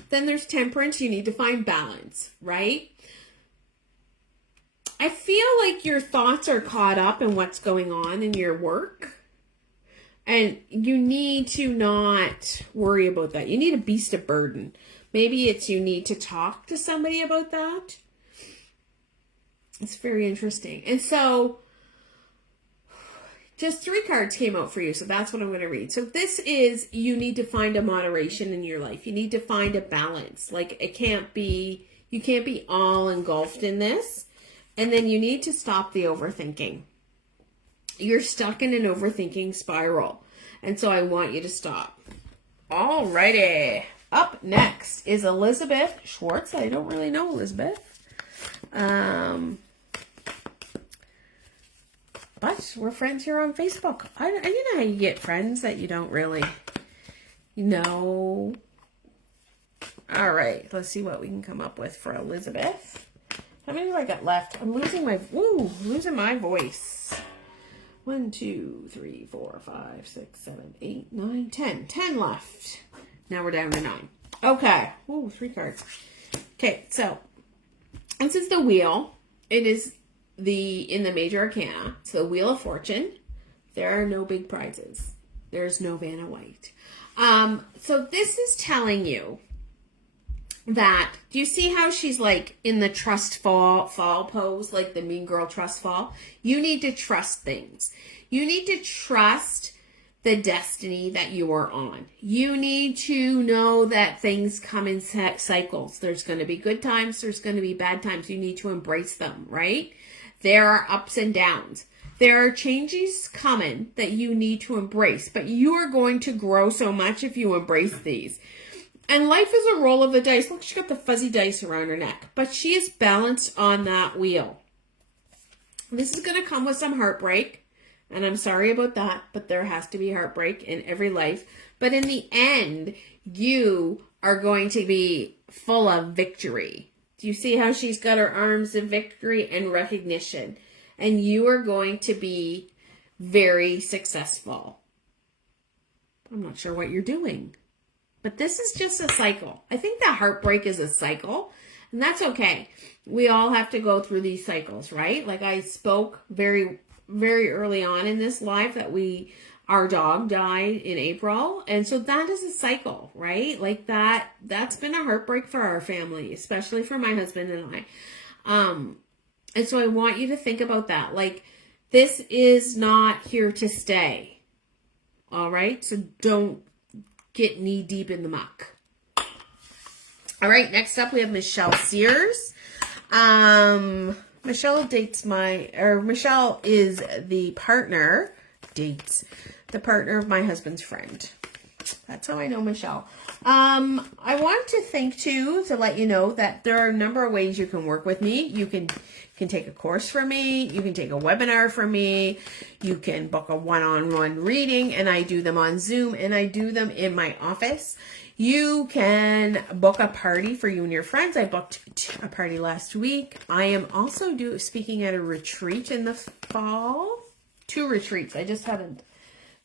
Then there's temperance. You need to find balance, right? I feel like your thoughts are caught up in what's going on in your work. And you need to not worry about that. You need a beast of burden. Maybe it's you need to talk to somebody about that. It's very interesting. And so just 3 cards came out for you. So that's what I'm going to read. So this is, you need to find a moderation in your life. You need to find a balance. Like you can't be all engulfed in this. And then you need to stop the overthinking. You're stuck in an overthinking spiral. And so I want you to stop. Alrighty. Up next is Elizabeth Schwartz. I don't really know Elizabeth. But we're friends here on Facebook. I you know how you get friends that you don't really know. All right. Let's see what we can come up with for Elizabeth. How many have I got left? I'm losing my voice. 1, 2, 3, 4, 5, 6, 7, 8, 9, 10. 10 left. Now we're down to 9. Okay. Ooh, 3 cards. Okay, so this is the wheel. It is in the major arcana. It's the Wheel of Fortune. There are no big prizes. There's no Vanna White. So this is telling you that, do you see how she's like in the trust fall pose, like the mean girl trust fall? You need to trust things. You need to trust the destiny that you are on. You need to know that things come in cycles. There's going to be good times. There's going to be bad times. You need to embrace them, right? There are ups and downs. There are changes coming that you need to embrace, but you are going to grow so much if you embrace these. And life is a roll of the dice. Look, she got the fuzzy dice around her neck. But she is balanced on that wheel. This is going to come with some heartbreak. And I'm sorry about that. But there has to be heartbreak in every life. But in the end, you are going to be full of victory. Do you see how she's got her arms of victory and recognition? And you are going to be very successful. I'm not sure what you're doing. But this is just a cycle. I think that heartbreak is a cycle, and that's okay. We all have to go through these cycles, right? Like I spoke very, very early on in this live that our dog died in April. And so that is a cycle, right? Like that's been a heartbreak for our family, especially for my husband and I. And so I want you to think about that. Like this is not here to stay. All right. So don't get knee deep in the muck. All right, next up we have Michelle Sears. Michelle is the partner of my husband's friend. That's how I know Michelle. I want to think too, to let you know that there are a number of ways you can work with me. You can take a course from me. You can take a webinar from me. You can book a one-on-one reading, and I do them on Zoom, and I do them in my office. You can book a party for you and your friends. I booked a party last week. I am also speaking at a retreat in the fall. 2 retreats. I just haven't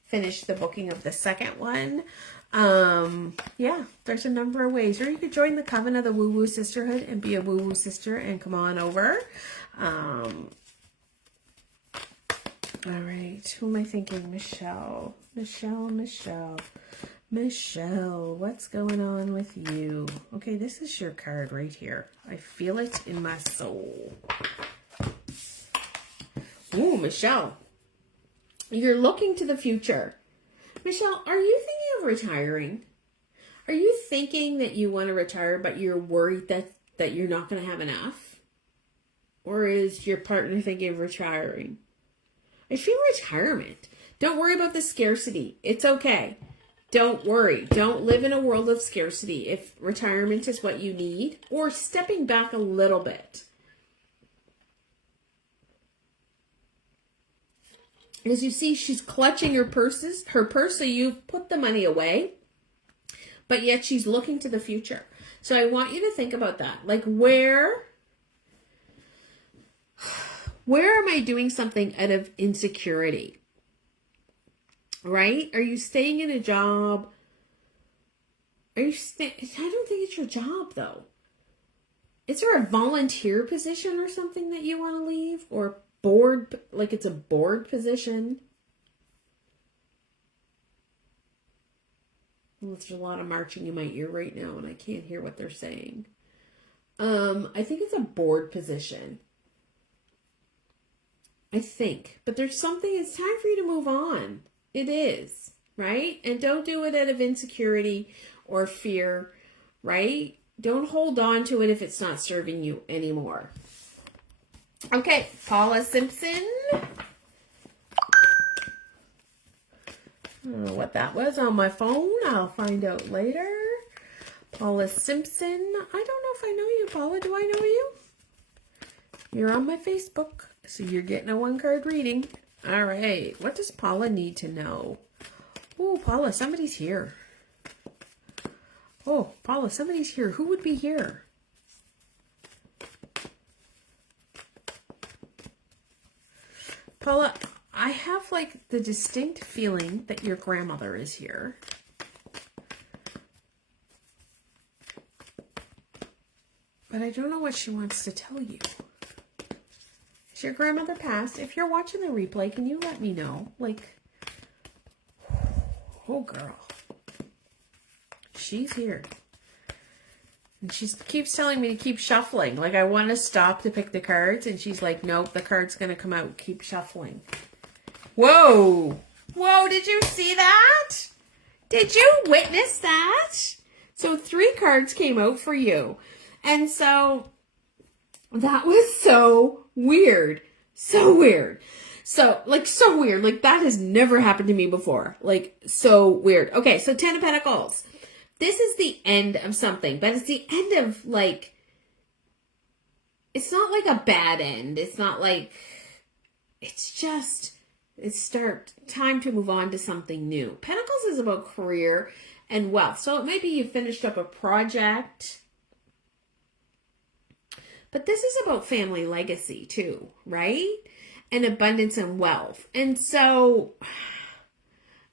finished the booking of the second one. Yeah, there's a number of ways. Or you could join the Coven of the Woo Woo Sisterhood and be a Woo Woo sister and come on over. All right, who am I thinking? Michelle, what's going on with you? Okay, this is your card right here. I feel it in my soul. Ooh, Michelle, you're looking to the future. Michelle, are you thinking of retiring? Are you thinking that you want to retire, but you're worried that you're not going to have enough? Or is your partner thinking of retiring? I feel retirement. Don't worry about the scarcity. It's okay. Don't worry. Don't live in a world of scarcity. If retirement is what you need, or stepping back a little bit. As you see, she's clutching her purse, so you've put the money away, but yet she's looking to the future. So I want you to think about that. Like, where am I doing something out of insecurity? Right? Are you staying in a job? I don't think it's your job, though. Is there a volunteer position or something that you want to leave? Or board, like it's a board position? Well, there's a lot of marching in my ear right now and I can't hear what they're saying. I think it's a board position. I think. But there's something, it's time for you to move on. It is, right? And don't do it out of insecurity or fear, right? Don't hold on to it if it's not serving you anymore. Okay, Paula Simpson. I don't know what that was on my phone. I'll find out later. Paula Simpson. I don't know if I know you, Paula. Do I know you? You're on my Facebook, so you're getting a one-card reading. All right. What does Paula need to know? Oh, Paula, somebody's here. Oh, Paula, somebody's here. Who would be here? Paula, I have like the distinct feeling that your grandmother is here. But I don't know what she wants to tell you. Is your grandmother passed? If you're watching the replay, can you let me know? Like, oh girl. She's here. And she keeps telling me to keep shuffling. Like I want to stop to pick the cards. And she's like, nope, the card's going to come out. Keep shuffling. Whoa. Whoa, did you see that? Did you witness that? So 3 cards came out for you. And so that was so weird. So weird. So weird. Like that has never happened to me before. Like so weird. Okay, so 10 of Pentacles. This is the end of something, but it's the end of like, it's not like a bad end. It's not like, it's time to move on to something new. Pentacles is about career and wealth. So maybe you finished up a project, but this is about family legacy too, right? And abundance and wealth. And so I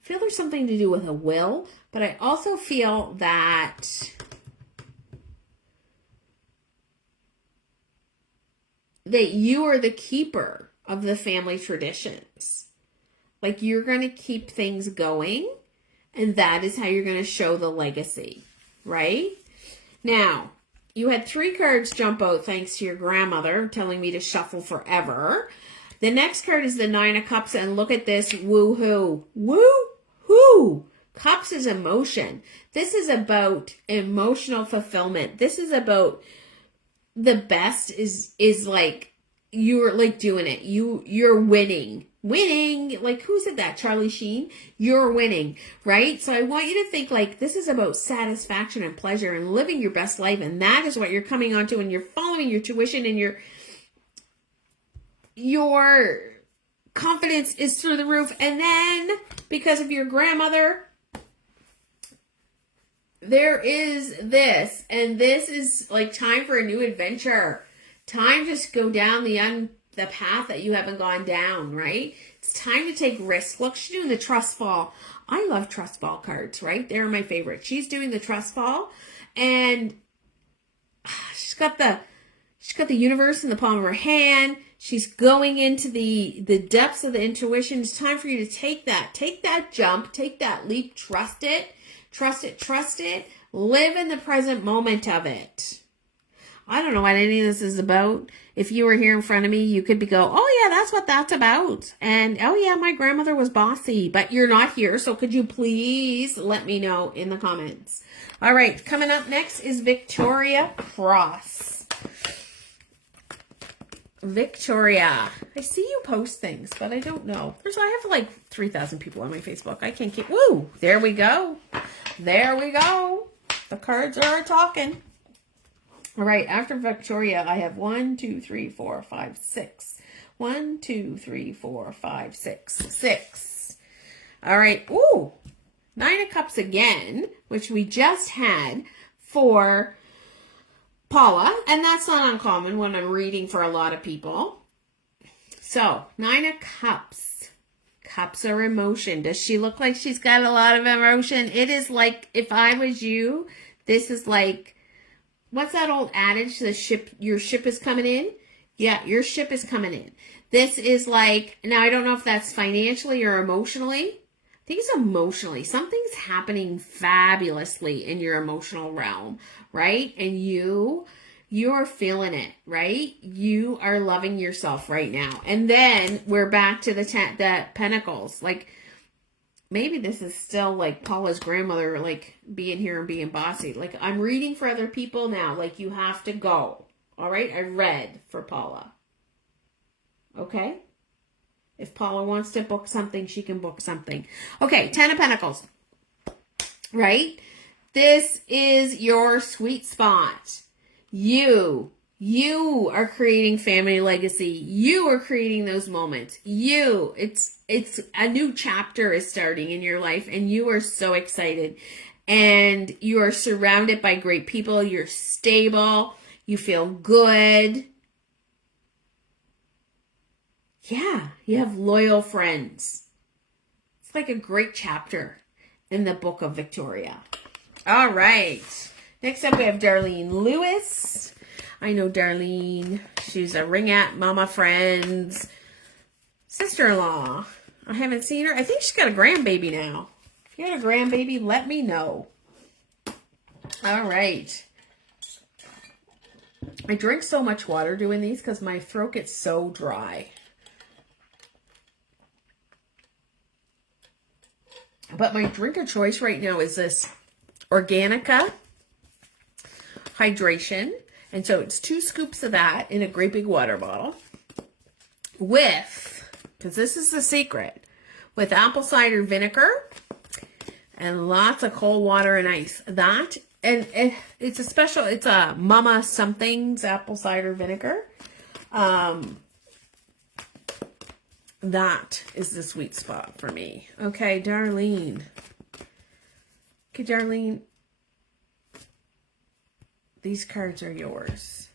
feel there's something to do with a will, but I also feel that you are the keeper of the family traditions. Like you're going to keep things going, and that is how you're going to show the legacy, right? Now, you had 3 cards jump out thanks to your grandmother telling me to shuffle forever. The next card is the 9 of Cups, and look at this, woo-hoo. Woo-hoo! Cups is emotion. This is about emotional fulfillment. This is about the best is like, you're like doing it. You're winning. Winning. Like, who said that? Charlie Sheen? You're winning, right? So I want you to think like this is about satisfaction and pleasure and living your best life. And that is what you're coming onto, and you're following your tuition, and your confidence is through the roof. And then because of your grandmother, there is this, and this is like time for a new adventure. Time to just go down the path that you haven't gone down, right? It's time to take risks. Look, she's doing the trust fall. I love trust fall cards, right? They're my favorite. She's doing the trust fall, and she's got the universe in the palm of her hand. She's going into the depths of the intuition. It's time for you to take that jump, take that leap, trust it. Trust it. Live in the present moment of it. I don't know what any of this is about. If you were here in front of me, you could go, oh yeah, that's what that's about. And oh yeah, my grandmother was bossy, but you're not here. So could you please let me know in the comments? All right, coming up next is Victoria Cross. Victoria, I see you post things, but I don't know. I have like 3,000 people on my Facebook. I can't keep, woo, there we go. The cards are talking. All right, after Victoria, I have 1, 2, 3, 4, 5, 6. 1, 2, 3, 4, 5, 6. 6. All right, ooh, 9 of Cups again, which we just had for Paula, and that's not uncommon when I'm reading for a lot of people. So, 9 of Cups. Cups are emotion. Does she look like she's got a lot of emotion? It is like, if I was you, this is like what's that old adage? Your ship is coming in. Yeah, your ship is coming in. This is like, now I don't know if that's financially or emotionally. I think it's emotionally. Something's happening fabulously in your emotional realm, right? And you're feeling it, right? You are loving yourself right now. And then we're back to the pentacles. Like, maybe this is still like Paula's grandmother, like being here and being bossy. Like, I'm reading for other people now. Like, you have to go. All right? I read for Paula. Okay? If Paula wants to book something, she can book something. Okay, 10 of Pentacles. Right? This is your sweet spot. You are creating family legacy. You are creating those moments. It's a new chapter is starting in your life, and you are so excited. And you are surrounded by great people. You're stable. You feel good. Yeah, you have loyal friends. It's like a great chapter in the book of Victoria. All right. Next up, we have Darlene Lewis. I know Darlene. She's a Ring At Mama Friend's sister-in-law. I haven't seen her. I think she's got a grandbaby now. If you got a grandbaby, let me know. All right. I drink so much water doing these because my throat gets so dry. But my drink of choice right now is this Organica Hydration. And so it's 2 scoops of that in a great big water bottle with, because this is the secret, with apple cider vinegar and lots of cold water and ice. That, and it's a special, it's a Mama Something's apple cider vinegar. That is the sweet spot for me. Okay, Darlene. Okay, Darlene. These cards are yours.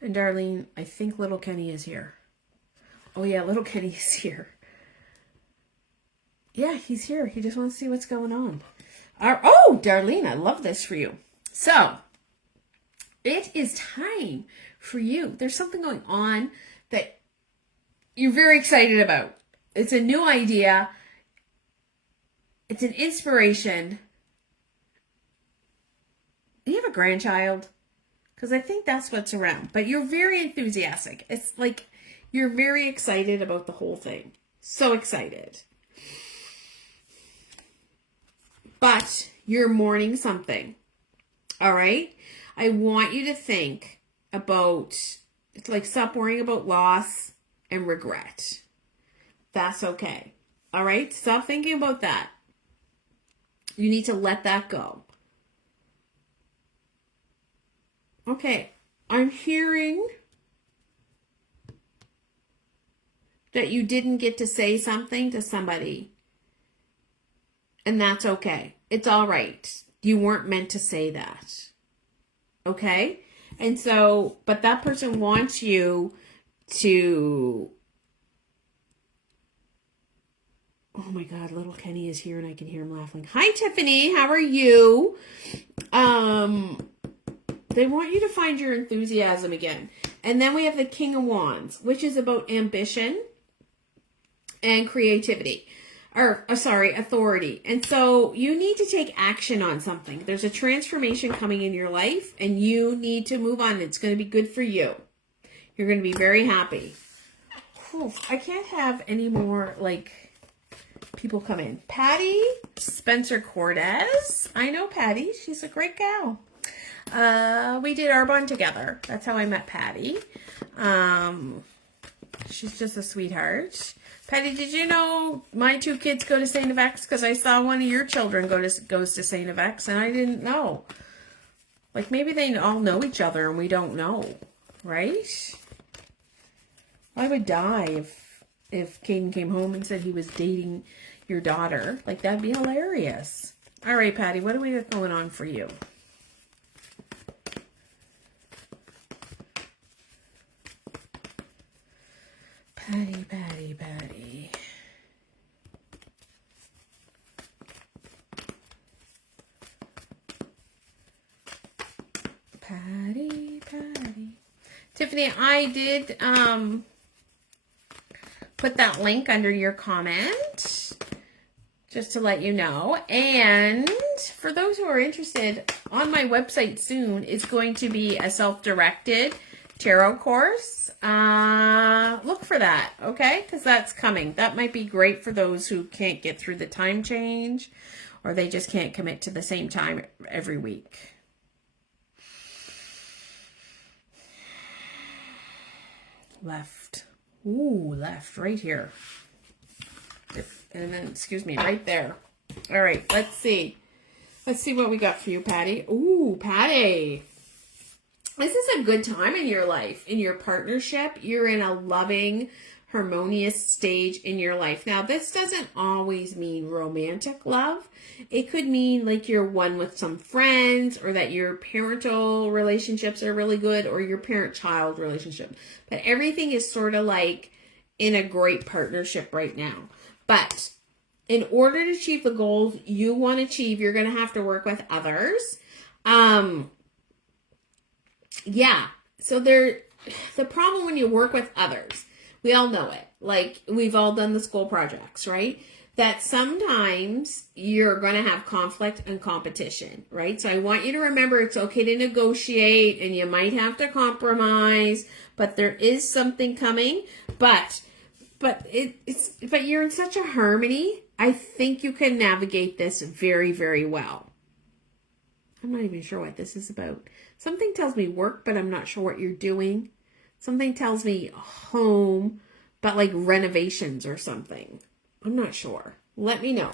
And Darlene, I think little Kenny is here. Oh yeah, little Kenny is here. Yeah, he's here. He just wants to see what's going on. Oh, Darlene, I love this for you. So, it is time for you. There's something going on that you're very excited about. It's a new idea. It's an inspiration. Do you have a grandchild? Because I think that's what's around. But you're very enthusiastic. It's like you're very excited about the whole thing. So excited. But you're mourning something. All right? I want you to think about, like, stop worrying about loss and regret. That's okay. All right? Stop thinking about that. You need to let that go. Okay, I'm hearing that you didn't get to say something to somebody. And that's okay. It's all right. You weren't meant to say that. Okay? And so, but that person wants you to... Oh my God, little Kenny is here and I can hear him laughing. Hi, Tiffany. How are you? They want you to find your enthusiasm again. And then we have the King of Wands, which is about ambition and creativity. Authority. And so you need to take action on something. There's a transformation coming in your life and you need to move on. It's going to be good for you. You're going to be very happy. Whew, I can't have any more, like, people come in. Patty Spencer Cortez. I know Patty. She's a great gal. We did Arbonne together. That's how I met Patty. She's just a sweetheart. Patty, did you know my 2 kids go to St. Yves? Because I saw one of your children goes to St. Yves, and I didn't know. Like, maybe they all know each other and we don't know, right? I would die if Caden came home and said he was dating your daughter. Like, that'd be hilarious. All right, Patty, what do we got going on for you? Patty. Tiffany, I did put that link under your comment just to let you know. And for those who are interested, on my website soon is going to be a self-directed tarot course. Look for that, okay? Because that's coming. That might be great for those who can't get through the time change, or they just can't commit to the same time every week. Left. Ooh, left, right here. And then, excuse me, right there. All right, let's see. Let's see what we got for you, Patty. Ooh, Patty. This is a good time in your life, in your partnership. You're in a loving, harmonious stage in your life. Now, this doesn't always mean romantic love. It could mean like you're one with some friends, or that your parental relationships are really good, or your parent-child relationship. But everything is sort of like in a great partnership right now. But in order to achieve the goals you want to achieve, you're going to have to work with others. Yeah. So the problem when you work with others, we all know it. Like, we've all done the school projects, right? That sometimes you're going to have conflict and competition, right? So I want you to remember it's okay to negotiate, and you might have to compromise, but there is something coming. But you're in such a harmony. I think you can navigate this very, very well. I'm not even sure what this is about. Something tells me work, but I'm not sure what you're doing. Something tells me home, but like renovations or something. I'm not sure. Let me know.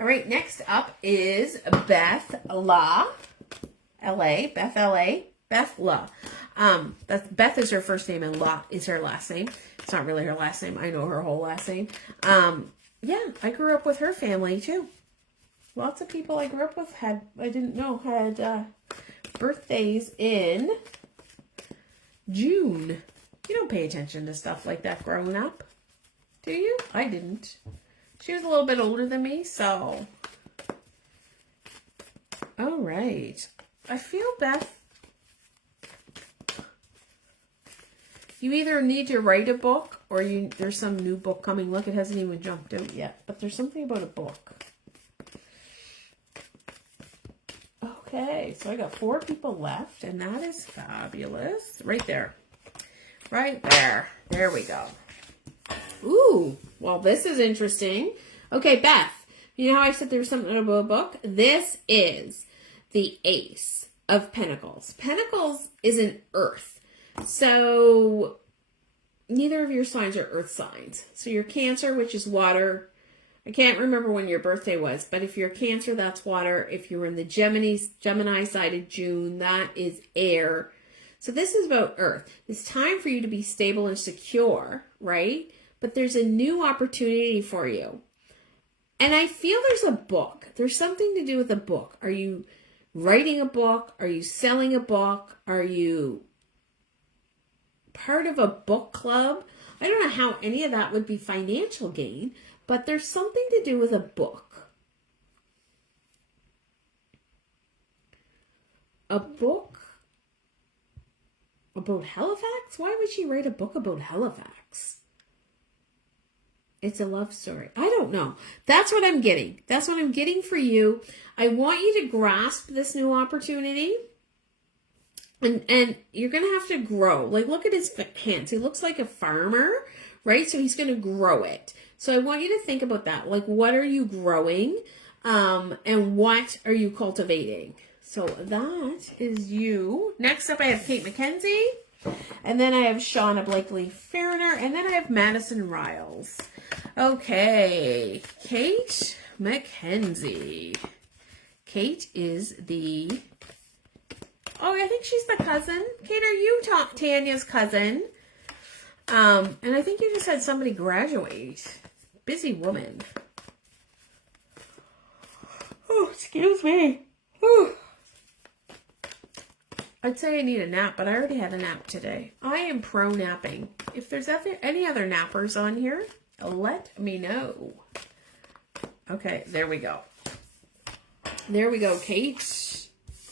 All right, next up is Beth La. L.A. Beth L.A. Beth La. Beth is her first name and La is her last name. It's not really her last name. I know her whole last name. Yeah, I grew up with her family too. Lots of people I grew up with had birthdays in June. You don't pay attention to stuff like that growing up, do you? I didn't. She was a little bit older than me, so. All right. I feel, Beth, you either need to write a book, or there's some new book coming. Look, it hasn't even jumped out yet, but there's something about a book. Okay, so I got 4 people left, and that is fabulous. Right there. Right there. There we go. Ooh, well, this is interesting. Okay, Beth, you know how I said there was something about a book? This is the Ace of Pentacles. Pentacles is an earth. So neither of your signs are earth signs. So you're Cancer, which is water. I can't remember when your birthday was, but if you're Cancer, that's water. If you're in the Gemini side of June, that is air. So this is about earth. It's time for you to be stable and secure, right? But there's a new opportunity for you. And I feel there's a book. There's something to do with a book. Are you writing a book? Are you selling a book? Are you part of a book club? I don't know how any of that would be financial gain, but there's something to do with a book. A book about Halifax? Why would she write a book about Halifax? It's a love story. I don't know. That's what I'm getting. That's what I'm getting for you. I want you to grasp this new opportunity. And you're going to have to grow. Like, look at his hands. He looks like a farmer, right? So he's going to grow it. So I want you to think about that. Like, what are you growing? And what are you cultivating? So that is you. Next up, I have Kate McKenzie. And then I have Shauna Blakely-Fariner. And then I have Madison Riles. Okay. Kate McKenzie. Kate is the... Oh, I think she's the cousin. Kate, are you Tanya's cousin? And I think you just had somebody graduate. Busy woman. Oh, excuse me. Whew. I'd say I need a nap, but I already had a nap today. I am pro napping. If there's any other nappers on here, let me know. Okay, there we go. There we go, Kate.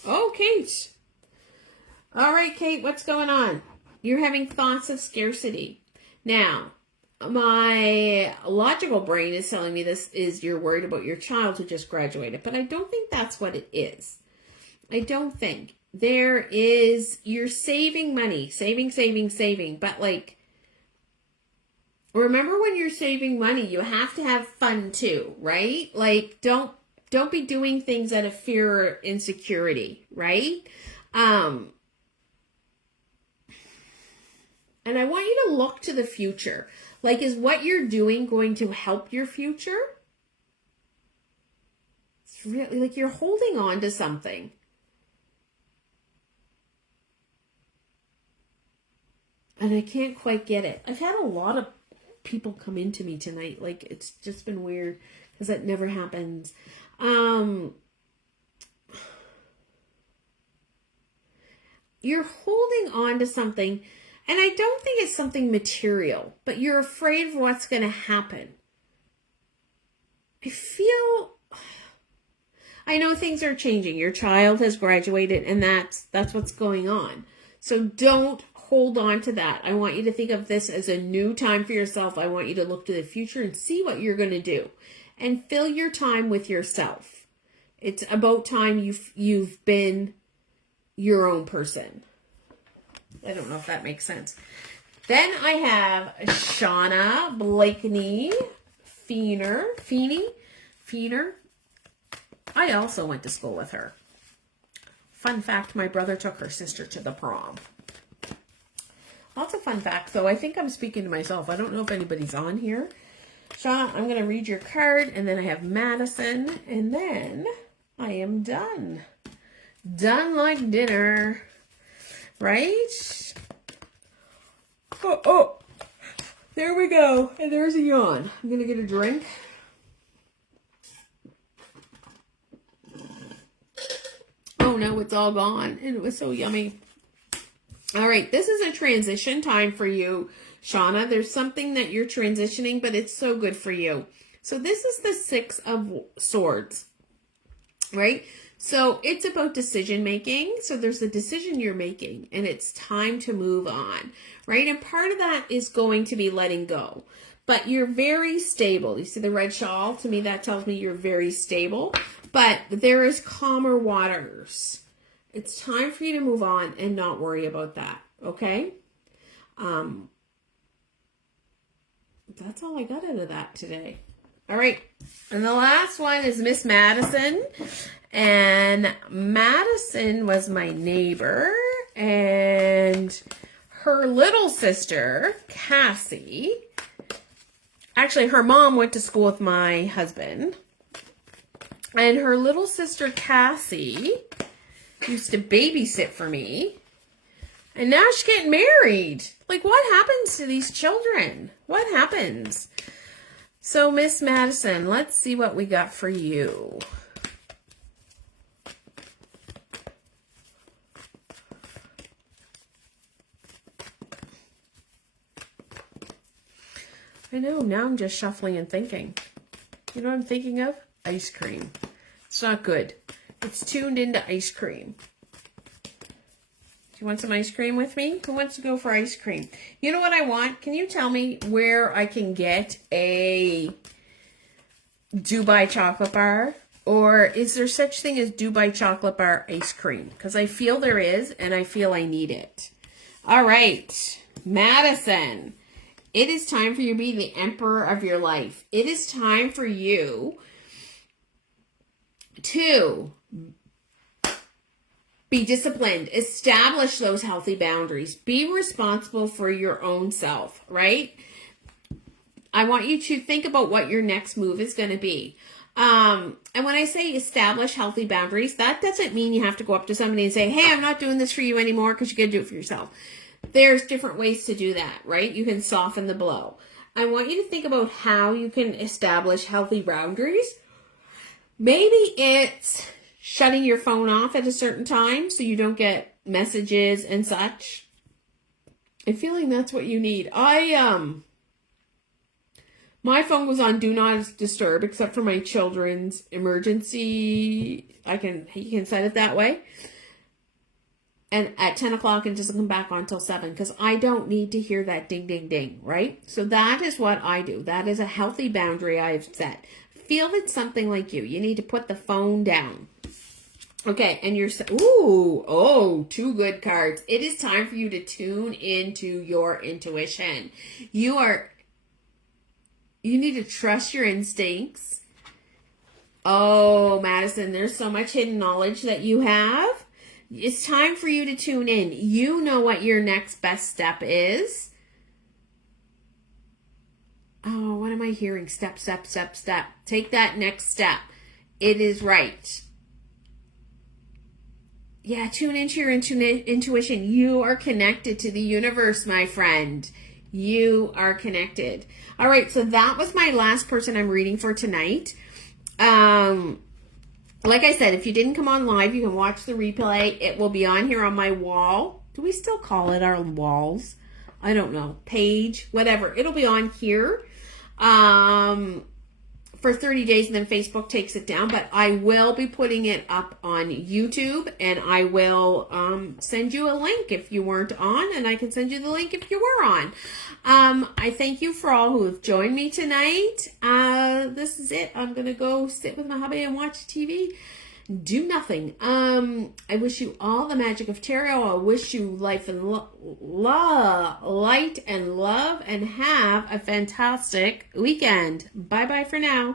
Oh, Kate. All right, Kate, what's going on? You're having thoughts of scarcity. Now, my logical brain is telling me this is you're worried about your child who just graduated, but I don't think that's what it is. I don't think. You're saving money, saving, but like, remember when you're saving money, you have to have fun too, right? Like, don't be doing things out of fear or insecurity, right? And I want you to look to the future. Like, is what you're doing going to help your future? It's really like you're holding on to something. And I can't quite get it. I've had a lot of people come into me tonight. Like, it's just been weird because that never happens. You're holding on to something. And I don't think it's something material, but you're afraid of what's going to happen. I know things are changing. Your child has graduated and that's what's going on. So don't hold on to that. I want you to think of this as a new time for yourself. I want you to look to the future and see what you're going to do and fill your time with yourself. It's about time you've been your own person. I don't know if that makes sense. Then I have Shauna Blakeney Feener. I also went to school with her. Fun fact, my brother took her sister to the prom. Lots of fun facts, though. I think I'm speaking to myself. I don't know if anybody's on here. Shauna, I'm going to read your card, and then I have Madison, and then I am done. Done like dinner. Right? Oh, there we go. And there's a yawn. I'm going to get a drink. Oh no, it's all gone. And it was so yummy. All right, this is a transition time for you, Shauna. There's something that you're transitioning, but it's so good for you. So this is the Six of Swords, right? So it's about decision making. So there's a decision you're making and it's time to move on, right? And part of that is going to be letting go, but you're very stable. You see the red shawl? To me, that tells me you're very stable, but there is calmer waters. It's time for you to move on and not worry about that. Okay. That's all I got out of that today. All right. And the last one is Miss Madison. And Madison was my neighbor, and her little sister, Cassie, actually her mom went to school with my husband, and her little sister, Cassie, used to babysit for me, and now she's getting married. Like, what happens to these children? What happens? So, Miss Madison, let's see what we got for you. I know, now I'm just shuffling and thinking. You know what I'm thinking of? Ice cream. It's not good. It's tuned into ice cream. Do you want some ice cream with me? Who wants to go for ice cream? You know what I want? Can you tell me where I can get a Dubai chocolate bar? Or is there such thing as Dubai chocolate bar ice cream? Because I feel there is, and I feel I need it. All right, Madison. It is time for you to be the emperor of your life. It is time for you to be disciplined. Establish those healthy boundaries. Be responsible for your own self, right? I want you to think about what your next move is going to be. And when I say establish healthy boundaries, that doesn't mean you have to go up to somebody and say, hey, I'm not doing this for you anymore, because you got to do it for yourself. There's different ways to do that, right? You can soften the blow. I want you to think about how you can establish healthy boundaries. Maybe it's shutting your phone off at a certain time so you don't get messages and such. I'm feeling that's what you need. My phone was on Do Not Disturb except for my children's emergency. You can set it that way. and at 10 o'clock and doesn't come back on until 7 because I don't need to hear that ding, ding, ding, right? So that is what I do. That is a healthy boundary I've set. Feel it's something like you. You need to put the phone down. Okay, and you're, two good cards. It is time for you to tune into your intuition. You need to trust your instincts. Oh, Madison, there's so much hidden knowledge that you have. It's time for you to tune in. You know what your next best step is. Oh, what am I hearing? Step, step, step, step. Take that next step. It is right. Yeah, tune into your intuition. You are connected to the universe, my friend. You are connected. All right, so that was my last person I'm reading for tonight. Like I said, if you didn't come on live, you can watch the replay. It will be on here on my wall. Do we still call it our walls? I don't know. Page, whatever. It'll be on here for 30 days, and then Facebook takes it down. But I will be putting it up on YouTube, and I will send you a link if you weren't on, and I can send you the link if you were on. I thank you for all who have joined me tonight. This is it. I'm going to go sit with my hubby and watch TV. Do nothing. I wish you all the magic of tarot. I wish you life and light and love, and have a fantastic weekend. Bye-bye for now.